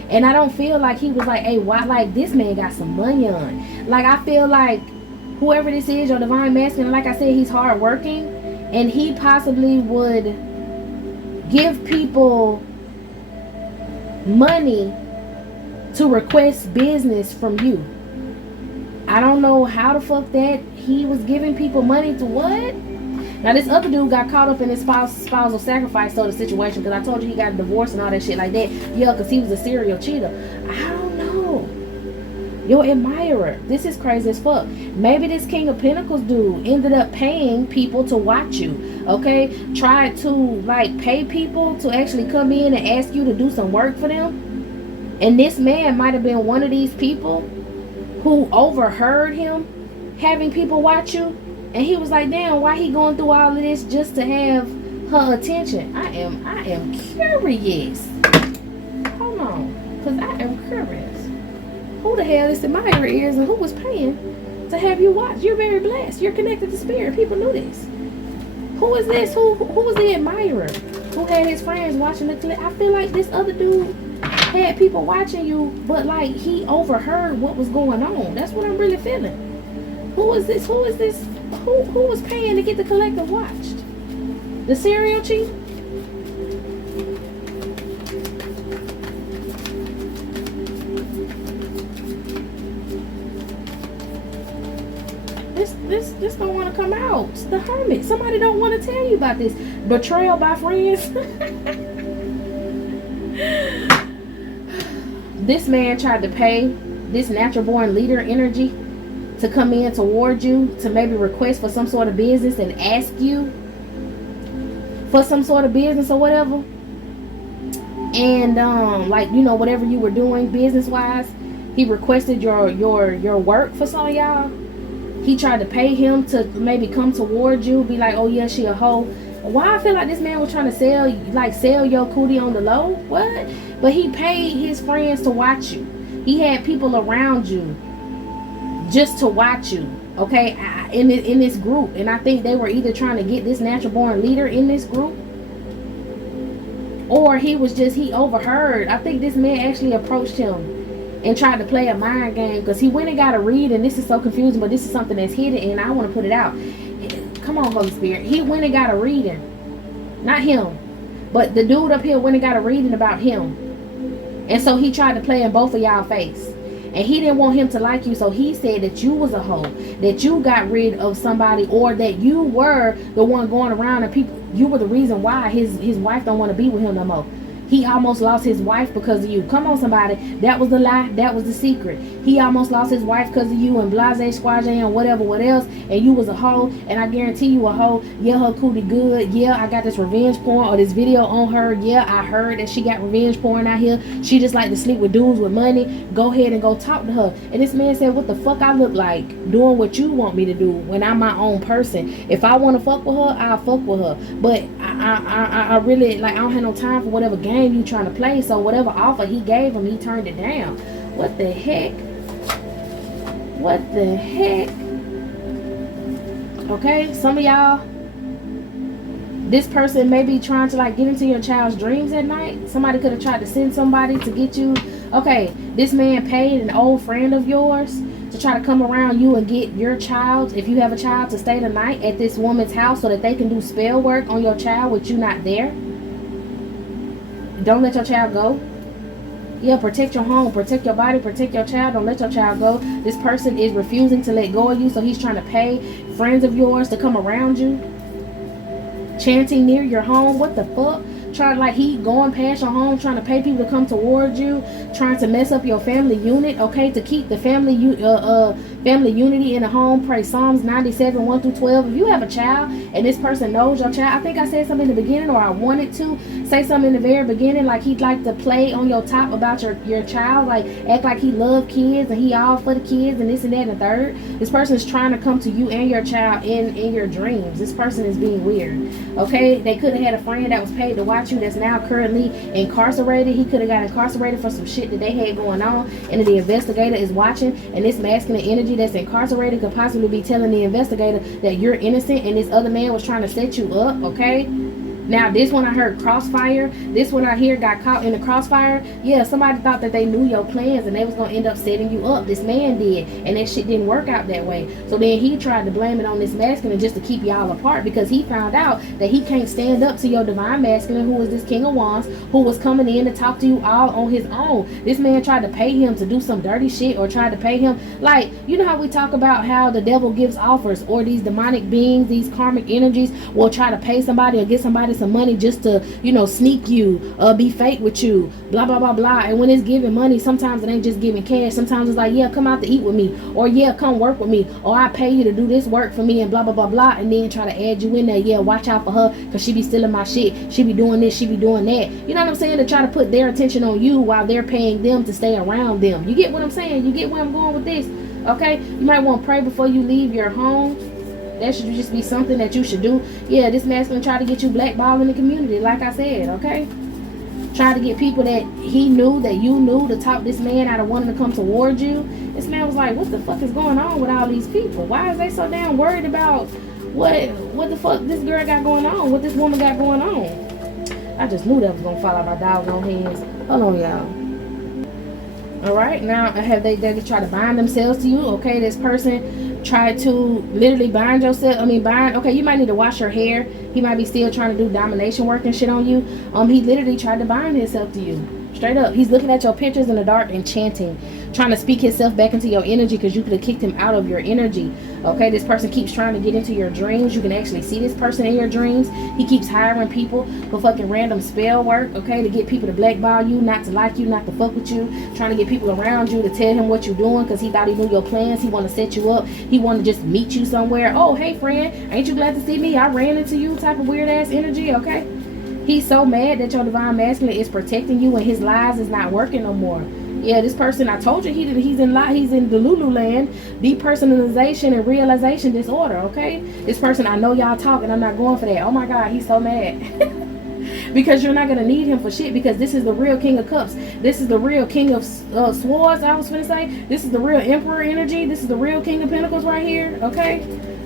And I don't feel like he was like, hey, why, like, this man got some money on. Like, I feel like whoever this is, your divine masculine, like I said, he's hard working, and he possibly would give people money to request business from you. I don't know how the fuck that he was giving people money to what? Now this other dude got caught up in his spousal sacrifice sort of situation, because I told you he got divorced and all that shit like that. Yeah, because he was a serial cheater. I don't know. Your admirer. This is crazy as fuck. Maybe this King of Pentacles dude ended up paying people to watch you. Okay? Tried to like pay people to actually come in and ask you to do some work for them. And this man might have been one of these people who overheard him having people watch you. And he was like, damn, why he going through all of this just to have her attention? I am curious. Hold on. Because I am curious. Who the hell this admirer is, and who was paying to have you watch? You're very blessed. You're connected to spirit. People knew this. Who is this? Who was the admirer who had his friends watching the clip? I feel like this other dude had people watching you, but like he overheard what was going on. That's what I'm really feeling. Who is this? Who is this? Who was paying to get the collective watched? The serial cheat? This don't want to come out. It's the Hermit. Somebody don't want to tell you about this. Betrayal by friends. This man tried to pay this natural born leader energy to come in toward you, to maybe request for some sort of business and ask you for some sort of business or whatever. And like, you know, whatever you were doing business wise, he requested your work for some of y'all. He tried to pay him to maybe come toward you, be like, oh yeah, she a hoe. Why I feel like this man was trying to sell your cootie on the low? What? But he paid his friends to watch you. He had people around you just to watch you, okay, in this group. And I think they were either trying to get this natural born leader in this group, or he overheard. I think this man actually approached him and tried to play a mind game, because he went and got a read, and this is so confusing, but this is something that's hidden and I want to put it out. Come on, Holy Spirit. He went and got a reading. Not him, but the dude up here went and got a reading about him. And so he tried to play in both of y'all face. And he didn't want him to like you, so he said that you was a hoe, that you got rid of somebody, or that you were the one going around and people, you were the reason why his wife don't want to be with him no more. He almost lost his wife because of you. Come on, somebody. That was the lie. That was the secret. He almost lost his wife because of you, and blase, squaje, and whatever, what else. And you was a hoe. And I guarantee you a hoe. Yeah, her cootie good. Yeah, I got this revenge porn or this video on her. Yeah, I heard that she got revenge porn out here. She just like to sleep with dudes with money. Go ahead and go talk to her. And this man said, what the fuck I look like doing what you want me to do when I'm my own person? If I want to fuck with her, I'll fuck with her. But I really, like, I don't have no time for whatever game you trying to play. So whatever offer he gave him, he turned it down. What the heck? What the heck? Okay, some of y'all, this person may be trying to like get into your child's dreams at night. Somebody could have tried to send somebody to get you. Okay, this man paid an old friend of yours to try to come around you and get your child, if you have a child, to stay the night at this woman's house so that they can do spell work on your child with you not there. Don't let your child go. Yeah, protect your home, protect your body, protect your child. Don't let your child go. This person is refusing to let go of you, so he's trying to pay friends of yours to come around you, chanting near your home. What the fuck? Trying, like, he going past your home, trying to pay people to come towards you, trying to mess up your family unit, okay, to keep the family family unity in the home. Pray Psalms 97, 1 through 12. If you have a child and this person knows your child, I think I said something in the beginning, or I wanted to say something in the very beginning, like he'd like to play on your top about your child, like act like he loved kids and he all for the kids and this and that and the third. This person is trying to come to you and your child in your dreams. This person is being weird. Okay, they could have had a friend that was paid to watch you that's now currently incarcerated. He could have got incarcerated for some shit that they had going on, and the investigator is watching, and this masculine energy that's incarcerated could possibly be telling the investigator that you're innocent and this other man was trying to set you up. Okay, now this one I heard crossfire. This one I hear got caught in the crossfire. Yeah, somebody thought that they knew your plans and they was gonna end up setting you up. This man did, and that shit didn't work out that way. So then he tried to blame it on this masculine just to keep y'all apart, because he found out that he can't stand up to your divine masculine, who is this King of Wands, who was coming in to talk to you all on his own. This man tried to pay him to do some dirty shit, or tried to pay him, like, you know how we talk about how the devil gives offers, or these demonic beings, these karmic energies will try to pay somebody or get somebody some money just to, you know, sneak you, be fake with you, blah blah blah blah. And when it's giving money, sometimes it ain't just giving cash. Sometimes it's like, yeah, come out to eat with me, or yeah, come work with me, or I pay you to do this work for me, and blah blah blah blah. And then try to add you in there. Yeah, watch out for her because she be stealing my shit, she be doing this, she be doing that. You know what I'm saying? To try to put their attention on you while they're paying them to stay around them. You get what I'm saying? You get where I'm going with this? Okay, you might want to pray before you leave your home. That should just be something that you should do. Yeah, this masculine try to get you blackballed in the community, like I said, okay? Try to get people that he knew, that you knew, to talk this man out of wanting to come towards you. This man was like, what the fuck is going on with all these people? Why is they so damn worried about what the fuck this girl got going on, what this woman got going on? I just knew that was going to fall out my doggone hands. Hold on, y'all. Alright, now have they try to bind themselves to you. Okay, this person tried to literally bind yourself. Okay, you might need to wash your hair. He might be still trying to do domination work and shit on you. He literally tried to bind himself to you. Straight up. He's looking at your pictures in the dark and chanting, trying to speak himself back into your energy, because you could have kicked him out of your energy. Okay, this person keeps trying to get into your dreams. You can actually see this person in your dreams. He keeps hiring people for fucking random spell work, okay, to get people to blackball you, not to like you, not to fuck with you, trying to get people around you to tell him what you're doing because he thought he knew your plans. He want to set you up. He want to just meet you somewhere. Oh, hey friend, ain't you glad to see me? I ran into you, type of weird ass energy. Okay, he's so mad that your divine masculine is protecting you and his lies is not working no more. Yeah, this person, I told you, he's in the Lulu land, depersonalization and realization disorder. Okay, this person, I know y'all talking, I'm not going for that. Oh my God, he's so mad. Because you're not gonna need him for shit, because this is the real King of Cups. This is the real King of Swords, I was gonna say. This is the real Emperor energy. This is the real King of Pentacles right here. Okay,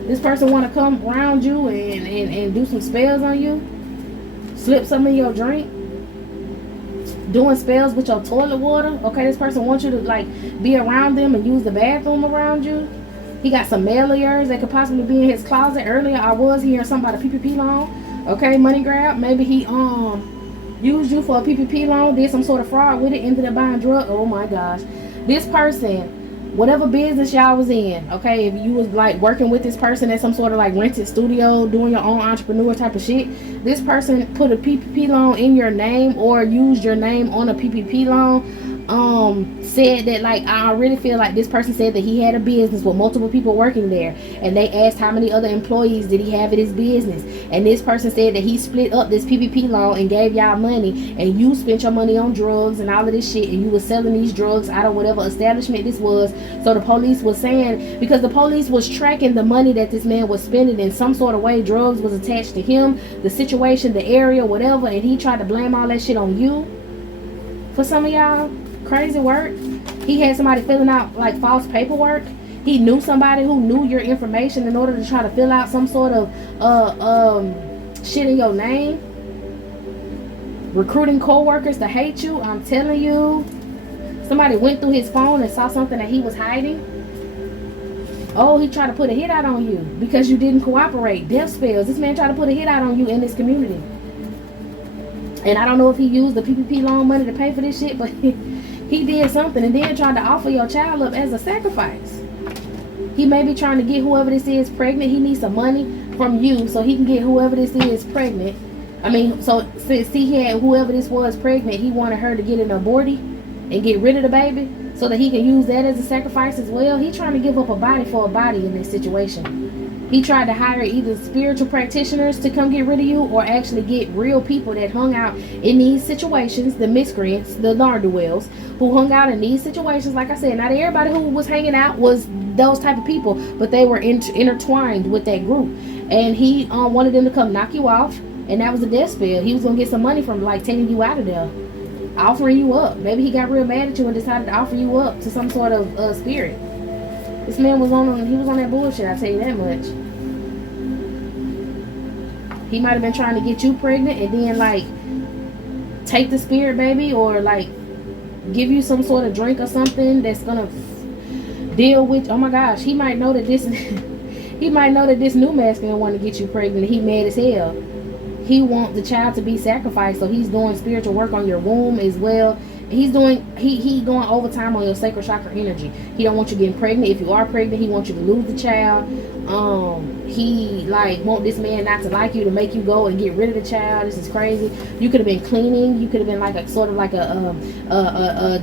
this person want to come around you and do some spells on you, slip some in your drink, doing spells with your toilet water. Okay, this person wants you to like be around them and use the bathroom around you. He got some mail of yours that could possibly be in his closet. Earlier I was hearing something about a PPP loan. Okay, money grab. Maybe he used you for a PPP loan, did some sort of fraud with it, ended up buying drugs. Oh my gosh. This person, whatever business y'all was in, okay, if you was like working with this person at some sort of like rented studio, doing your own entrepreneur type of shit, this person put a PPP loan in your name or used your name on a PPP loan. Said that, like, I really feel like this person said that he had a business with multiple people working there, and they asked how many other employees did he have at his business, and this person said that he split up this PPP loan and gave y'all money, and you spent your money on drugs and all of this shit, and you were selling these drugs out of whatever establishment this was. So the police was saying, because the police was tracking the money that this man was spending in some sort of way, drugs was attached to him, the situation, the area, whatever, and he tried to blame all that shit on you. For some of y'all, crazy work. He had somebody filling out like false paperwork. He knew somebody who knew your information in order to try to fill out some sort of shit in your name. Recruiting co-workers to hate you. I'm telling you. Somebody went through his phone and saw something that he was hiding. Oh, he tried to put a hit out on you because you didn't cooperate. Death spells. This man tried to put a hit out on you in this community. And I don't know if he used the PPP loan money to pay for this shit, but he did something, and then tried to offer your child up as a sacrifice. He may be trying to get whoever this is pregnant. He needs some money from you so he can get whoever this is pregnant. I mean, so since he had whoever this was pregnant, he wanted her to get an abortion and get rid of the baby so that he can use that as a sacrifice as well. He trying to give up a body for a body in this situation. He tried to hire either spiritual practitioners to come get rid of you, or actually get real people that hung out in these situations, the miscreants, the nar-do-wells, who hung out in these situations. Like I said, not everybody who was hanging out was those type of people, but they were intertwined with that group. And he wanted them to come knock you off, and that was a death spell. He was going to get some money from, like, taking you out of there, offering you up. Maybe he got real mad at you and decided to offer you up to some sort of spirit. This man was on that bullshit, I'll tell you that much. He might have been trying to get you pregnant and then, like, take the spirit baby, or, like, give you some sort of drink or something that's gonna deal with. Oh my gosh, he might know that this he might know that this new masculine want to get you pregnant. He mad as hell. He wants the child to be sacrificed, so he's doing spiritual work on your womb as well. He's doing he going overtime on your sacral chakra energy. He don't want you getting pregnant. If you are pregnant, he wants you to lose the child. He like want this man not to like you, to make you go and get rid of the child. This is crazy. You could have been cleaning. You could have been like a sort of like a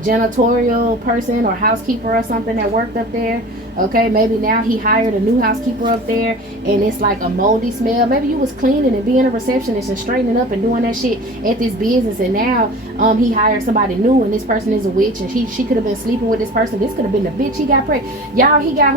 janitorial person or housekeeper or something that worked up there. Okay, maybe now he hired a new housekeeper up there, and it's like a moldy smell. Maybe you was cleaning and being a receptionist and straightening up and doing that shit at this business, and now he hired somebody new, and this person is a witch, and she could have been sleeping with this person. This could have been the bitch he got pregnant. Y'all, he got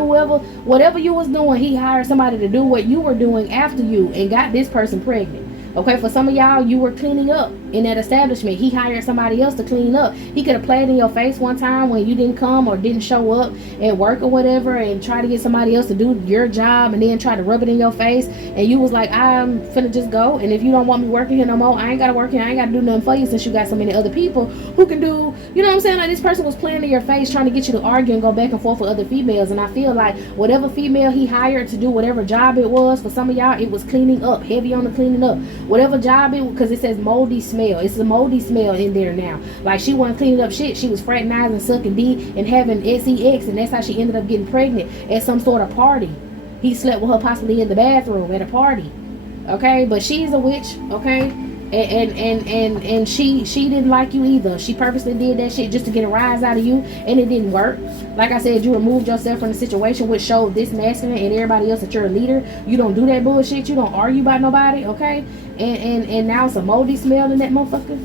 whatever you was doing, he hired somebody to do what you were doing after you and got this person pregnant. Okay, for some of y'all, you were cleaning up in that establishment. He hired somebody else to clean up. He could have played in your face one time when you didn't come or didn't show up at work or whatever, and try to get somebody else to do your job, and then try to rub it in your face, and you was like, I'm finna just go, and if you don't want me working here no more, I ain't gotta work here. I ain't gotta do nothing for you, since you got so many other people who can do, you know what I'm saying? Like, this person was playing in your face, trying to get you to argue and go back and forth with other females. And I feel like whatever female he hired to do whatever job it was, for some of y'all, it was cleaning up, heavy on the cleaning up. Whatever job it, because it says moldy smell. It's a moldy smell in there now. Like, she wasn't cleaning up shit. She was fraternizing, sucking D, and having sex, and that's how she ended up getting pregnant at some sort of party. He slept with her possibly in the bathroom at a party. Okay, but she's a witch. Okay, and she didn't like you either. She purposely did that shit just to get a rise out of you, and it didn't work. Like I said, you removed yourself from the situation, which showed this masculine and everybody else that you're a leader. You don't do that bullshit. You don't argue about nobody. Okay, and now it's a moldy smell in that motherfucker.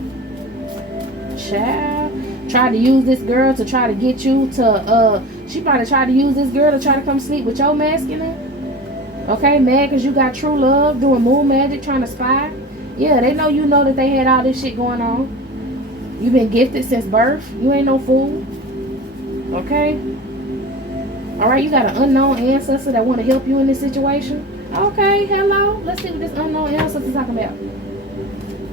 Child tried to use this girl to try to get you to she probably tried to use this girl to try to come sleep with your masculine. Okay, mad because you got true love, doing moon magic, trying to spy. Yeah, they know you know that they had all this shit going on. You've been gifted since birth. You ain't no fool. Okay? Alright, you got an unknown ancestor that want to help you in this situation. Okay, hello. Let's see what this unknown ancestor is talking about.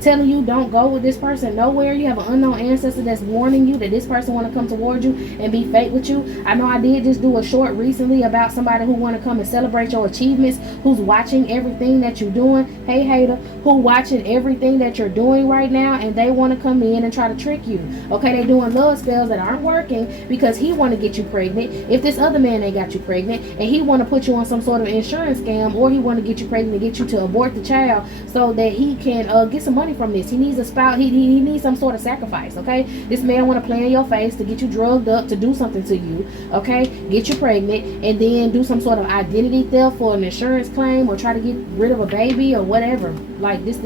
Telling you don't go with this person nowhere. You have an unknown ancestor that's warning you that this person want to come towards you and be fake with you. I know I did just do a short recently about somebody who want to come and celebrate your achievements, who's watching everything that you're doing. Hey hater, who watching everything that you're doing right now, and they want to come in and try to trick you. Okay, they doing love spells that aren't working because he want to get you pregnant. If this other man ain't got you pregnant, and he want to put you on some sort of insurance scam, or he want to get you pregnant and get you to abort the child so that he can get some money from this. He needs a spouse. He needs some sort of sacrifice. Okay, this man want to play in your face to get you drugged up, to do something to you. Okay, get you pregnant, and then do some sort of identity theft for an insurance claim, or try to get rid of a baby or whatever. Like this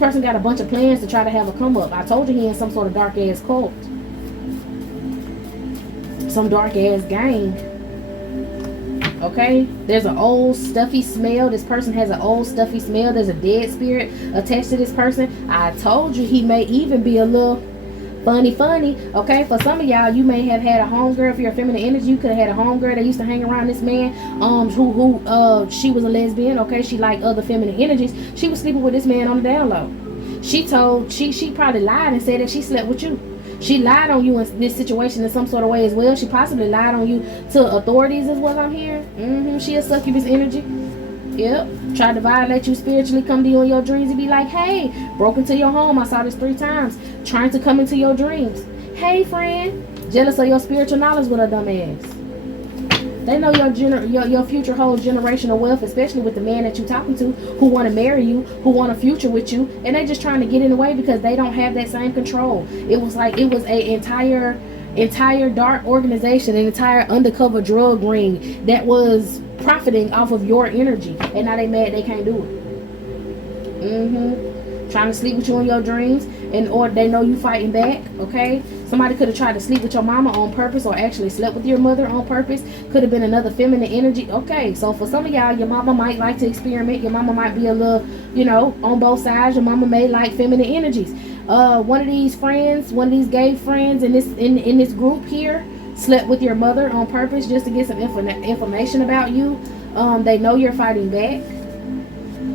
person got a bunch of plans to try to have a come up. I told you he in some sort of dark ass cult, some dark ass gang. Okay, there's an old stuffy smell. This person has an old stuffy smell. There's a dead spirit attached to this person. I told you he may even be a little funny. Okay, for some of y'all, you may have had a homegirl. If you're a feminine energy, you could have had a homegirl that used to hang around this man who she was a lesbian. Okay, she liked other feminine energies. She was sleeping with this man on the down low. She probably lied and said that she slept with you. She lied on you in this situation in some sort of way as well. She possibly lied on you to authorities is what I'm hearing. She a succubus energy. Yep. Tried to violate you spiritually, come to you in your dreams and be like, hey, broke into your home. I saw this 3 times. Trying to come into your dreams. Hey, friend. Jealous of your spiritual knowledge with a dumb ass. They know your future holds generational wealth, especially with the man that you're talking to, who want to marry you, who want a future with you, and they just trying to get in the way because they don't have that same control. It was an entire entire dark organization, an entire undercover drug ring that was profiting off of your energy, and now they mad they can't do it. Trying to sleep with you in your dreams, or they know you fighting back. Okay, somebody could have tried to sleep with your mama on purpose, or actually slept with your mother on purpose. Could have been another feminine energy. Okay, so for some of y'all, your mama might like to experiment. Your mama might be a little, you know, on both sides. Your mama may like feminine energies. One of these friends, one of these gay friends in this group here, slept with your mother on purpose just to get some information about you. They know you're fighting back.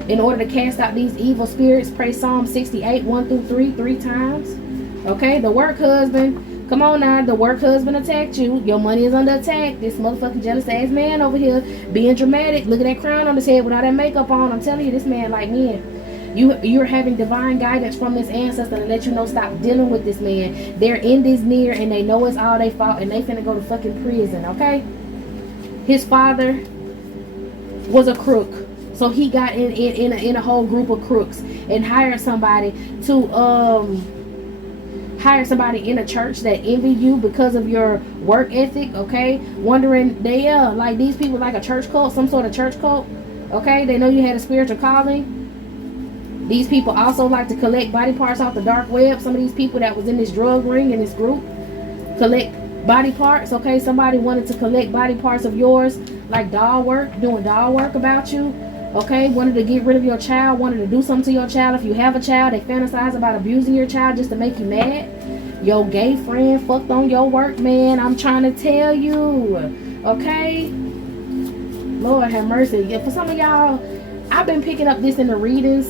In order to cast out these evil spirits, pray Psalm 68 1-3 3 times. Okay, the work husband, come on now, the work husband attacked you. Your money is under attack. This motherfucking jealous ass man over here being dramatic. Look at that crown on his head with all that makeup on. I'm telling you, this man like men. You're having divine guidance from this ancestor to let you know stop dealing with this man. They're in this near and they know it's all their fault and they finna go to fucking prison. Okay, his father was a crook, so he got in a whole group of crooks and hired somebody to hire somebody in a church that envy you because of your work ethic. Okay, wondering they like these people like a church cult, some sort of church cult. Okay, they know you had a spiritual calling. These people also like to collect body parts off the dark web. Some of these people that was in this drug ring, in this group, collect body parts. Okay, somebody wanted to collect body parts of yours, like doll work, doing doll work about you. Okay, wanted to get rid of your child, wanted to do something to your child. If you have a child, they fantasize about abusing your child just to make you mad. Your gay friend fucked on your work, man. I'm trying to tell you. Okay, Lord have mercy. For some of y'all, I've been picking up this in the readings.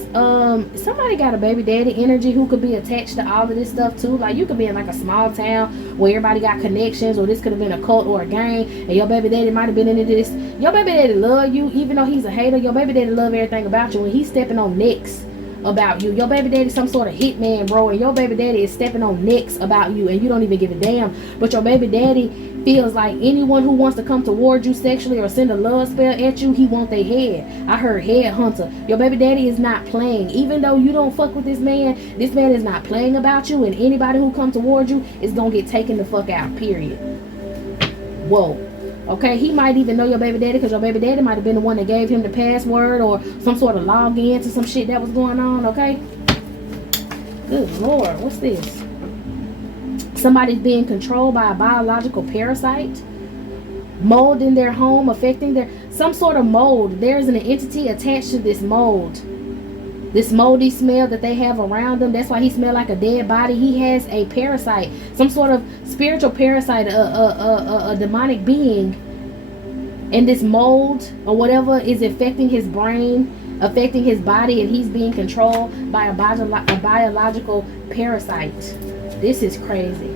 Somebody got a baby daddy energy who could be attached to all of this stuff too. Like you could be in like a small town where everybody got connections, or this could have been a cult or a gang, and your baby daddy might have been into this. Your baby daddy love you, even though he's a hater. Your baby daddy love everything about you, and he's stepping on necks about you. Your baby daddy some sort of hitman, bro, and your baby daddy is stepping on necks about you, and you don't even give a damn. But your baby daddy feels like anyone who wants to come towards you sexually or send a love spell at you, he want their head. I heard head hunter. Your baby daddy is not playing. Even though you don't fuck with this man is not playing about you, and anybody who come towards you is gonna get taken the fuck out, period. Whoa. Okay, he might even know your baby daddy because your baby daddy might have been the one that gave him the password or some sort of login to some shit that was going on. Okay, good Lord, what's this? Somebody's being controlled by a biological parasite, mold in their home affecting their, some sort of mold. There's an entity attached to this mold, this moldy smell that they have around them. That's why he smells like a dead body. He has a parasite, some sort of spiritual parasite, a demonic being, and this mold or whatever is affecting his brain, affecting his body, and he's being controlled by a biological parasite. This is crazy.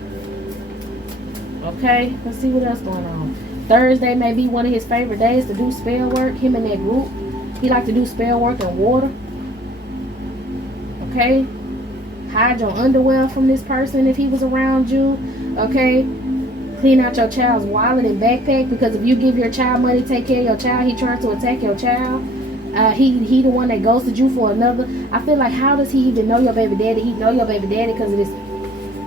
Okay, let's see what else going on. Thursday may be one of his favorite days to do spell work. Him and that group, he like to do spell work in water. Okay, hide your underwear from this person if he was around you. Okay, clean out your child's wallet and backpack, because if you give your child money, take care of your child, he tries to attack your child. He the one that ghosted you for another. I feel like, how does he even know your baby daddy? He know your baby daddy because of this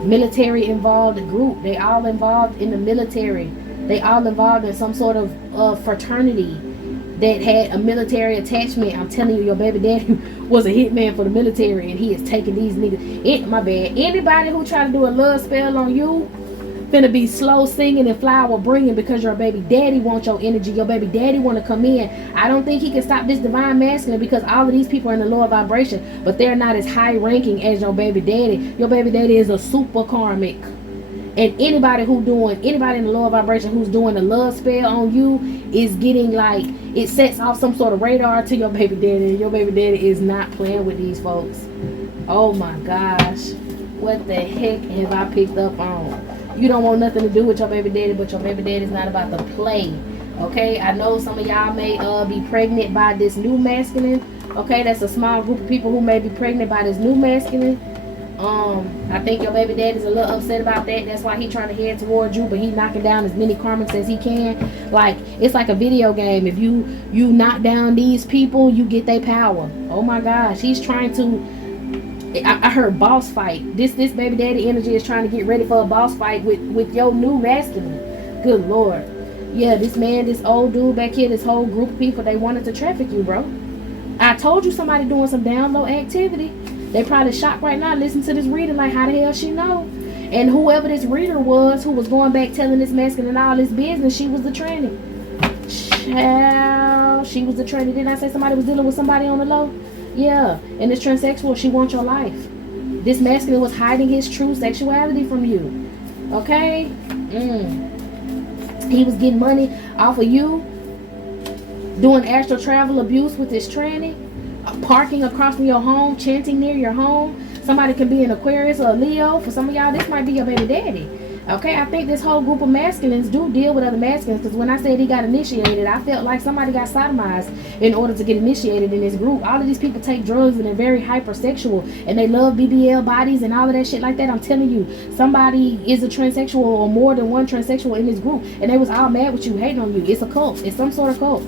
military involved group. They all involved in the military. They all involved in some sort of fraternity that had a military attachment. I'm telling you, your baby daddy was a hitman for the military, and he is taking these niggas. My bad. Anybody who try to do a love spell on you finna be slow singing and flower bringing, because your baby daddy wants your energy. Your baby daddy want to come in. I don't think he can stop this divine masculine, because all of these people are in the lower vibration, but they're not as high ranking as your baby daddy. Your baby daddy is a super karmic, and anybody in the lower vibration who's doing a love spell on you is getting, like, it sets off some sort of radar to your baby daddy. Your baby daddy is not playing with these folks. Oh my gosh, what the heck have I picked up on? You don't want nothing to do with your baby daddy, but your baby daddy is not about to play. Okay, I know some of y'all may be pregnant by this new masculine. Okay, that's a small group of people who may be pregnant by this new masculine. I think your baby daddy's a little upset about that. That's why he's trying to head towards you, but he's knocking down as many karmics as he can. Like, it's like a video game. If you knock down these people, you get their power. Oh my gosh, he's trying to I heard boss fight. This baby daddy energy is trying to get ready for a boss fight with your new masculine. Good Lord. Yeah, this man, this old dude back here, this whole group of people, they wanted to traffic you, bro. I told you somebody doing some down low activity. They probably shocked right now, listen to this reading, like, how the hell she know? And whoever this reader was, who was going back telling this masculine all this business, she was the tranny. Child, she was the tranny. Didn't I say somebody was dealing with somebody on the low? Yeah, and this transsexual, she wants your life. This masculine was hiding his true sexuality from you. Okay? He was getting money off of you, doing astral travel abuse with this tranny, parking across from your home, chanting near your home. Somebody could be an Aquarius or a Leo. For some of y'all, this might be your baby daddy. Okay, I think this whole group of masculines do deal with other masculines, because when I said he got initiated, I felt like somebody got sodomized in order to get initiated in this group. All of these people take drugs and they're very hypersexual, and they love BBL bodies and all of that shit like that. I'm telling you, somebody is a transsexual or more than one transsexual in this group, and they was all mad with you, hating on you. It's a cult. It's some sort of cult.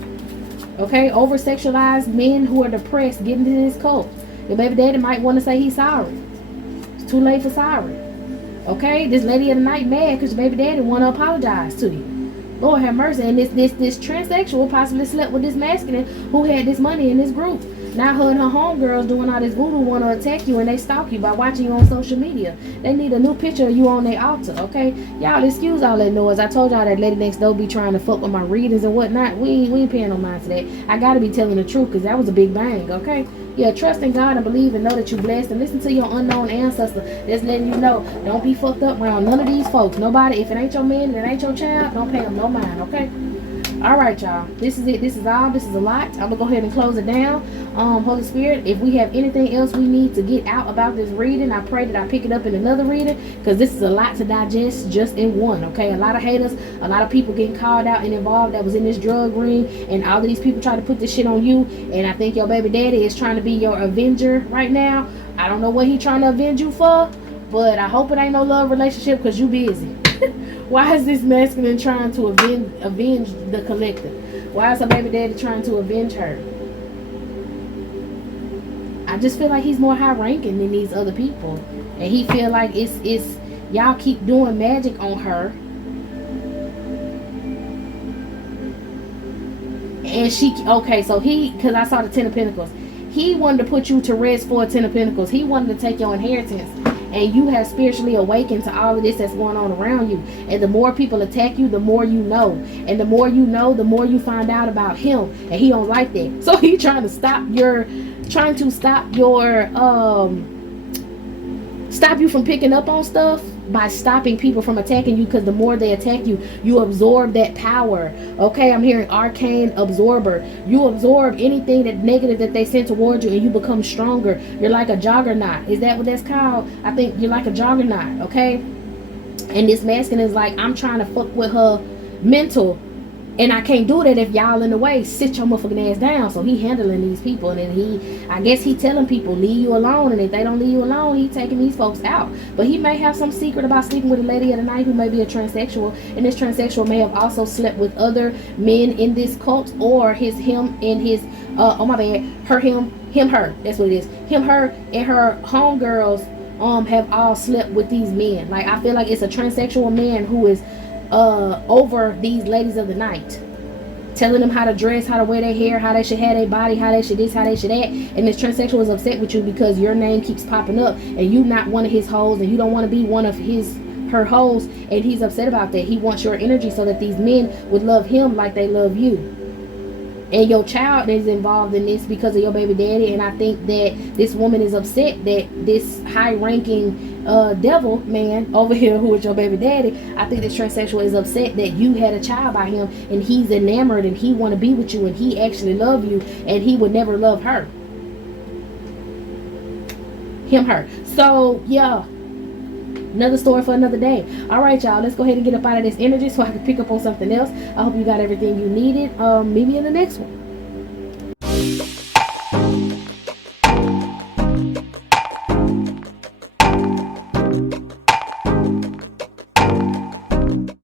Okay, over-sexualized men who are depressed get into this cult. Your baby daddy might want to say he's sorry. It's too late for sorry. Okay, this lady of the night mad because your baby daddy want to apologize to you. Lord have mercy. And this transsexual possibly slept with this masculine who had this money in this group. Now her and her homegirls doing all this voodoo want to attack you, and they stalk you by watching you on social media. They need a new picture of you on their altar, okay? Y'all excuse all that noise. I told y'all that lady next door be trying to fuck with my readings and whatnot. We ain't paying no mind to that. I gotta be telling the truth, because that was a big bang, okay? Yeah, trust in God and believe and know that you're blessed, and listen to your unknown ancestor that's letting you know, don't be fucked up around none of these folks. Nobody, if it ain't your man and it ain't your child, don't pay them no mind, okay? All right, y'all, this is it. This is all. This is a lot. I'm gonna go ahead and close it down. Holy Spirit, if we have anything else we need to get out about this reading, I pray that I pick it up in another reading, because this is a lot to digest just in one. Okay, a lot of haters, a lot of people getting called out and involved that was in this drug ring, and all of these people try to put this shit on you. And I think your baby daddy is trying to be your avenger right now. I don't know what he trying to avenge you for, but I hope it ain't no love relationship, because you busy. Why is this masculine trying to avenge the collective? Why is her baby daddy trying to avenge her? I just feel like he's more high ranking than these other people, and he feel like it's y'all keep doing magic on her, and she okay. So he, because I saw the 10 of Pentacles, he wanted to put you to rest for a 10 of Pentacles. He wanted to take your inheritance. And you have spiritually awakened to all of this that's going on around you. And the more people attack you, the more you know. And the more you know, the more you find out about him. And he don't like that. So he trying to stop you from picking up on stuff by stopping people from attacking you, because the more they attack you, you absorb that power. Okay, I'm hearing arcane absorber. You absorb anything that negative that they send towards you, and you become stronger. You're like a juggernaut. Is that what that's called? I think you're like a juggernaut. Okay, and this masculine is like, I'm trying to fuck with her mental, and I can't do that if y'all in the way. Sit your motherfucking ass down. So he handling these people, and then I guess he telling people, leave you alone. And if they don't leave you alone, he taking these folks out. But he may have some secret about sleeping with a lady of the night who may be a transsexual. And this transsexual may have also slept with other men in this cult, or her, that's what it is. Him, her, and her homegirls have all slept with these men. Like, I feel like it's a transsexual man who is over these ladies of the night, telling them how to dress, how to wear their hair, how they should have their body, how they should this, how they should that. And this transsexual is upset with you because your name keeps popping up, and you not one of his hoes, and you don't want to be one of her hoes, and he's upset about that. He wants your energy so that these men would love him like they love you. And your child is involved in this because of your baby daddy. And I think that this woman is upset that this high-ranking devil man over here, who is your baby daddy, I think this transsexual is upset that you had a child by him, and he's enamored, and he want to be with you, and he actually love you, and he would never love her. Her. So, yeah. Another story for another day. All right, y'all, let's go ahead and get up out of this energy so I can pick up on something else. I hope you got everything you needed. Meet me in the next one.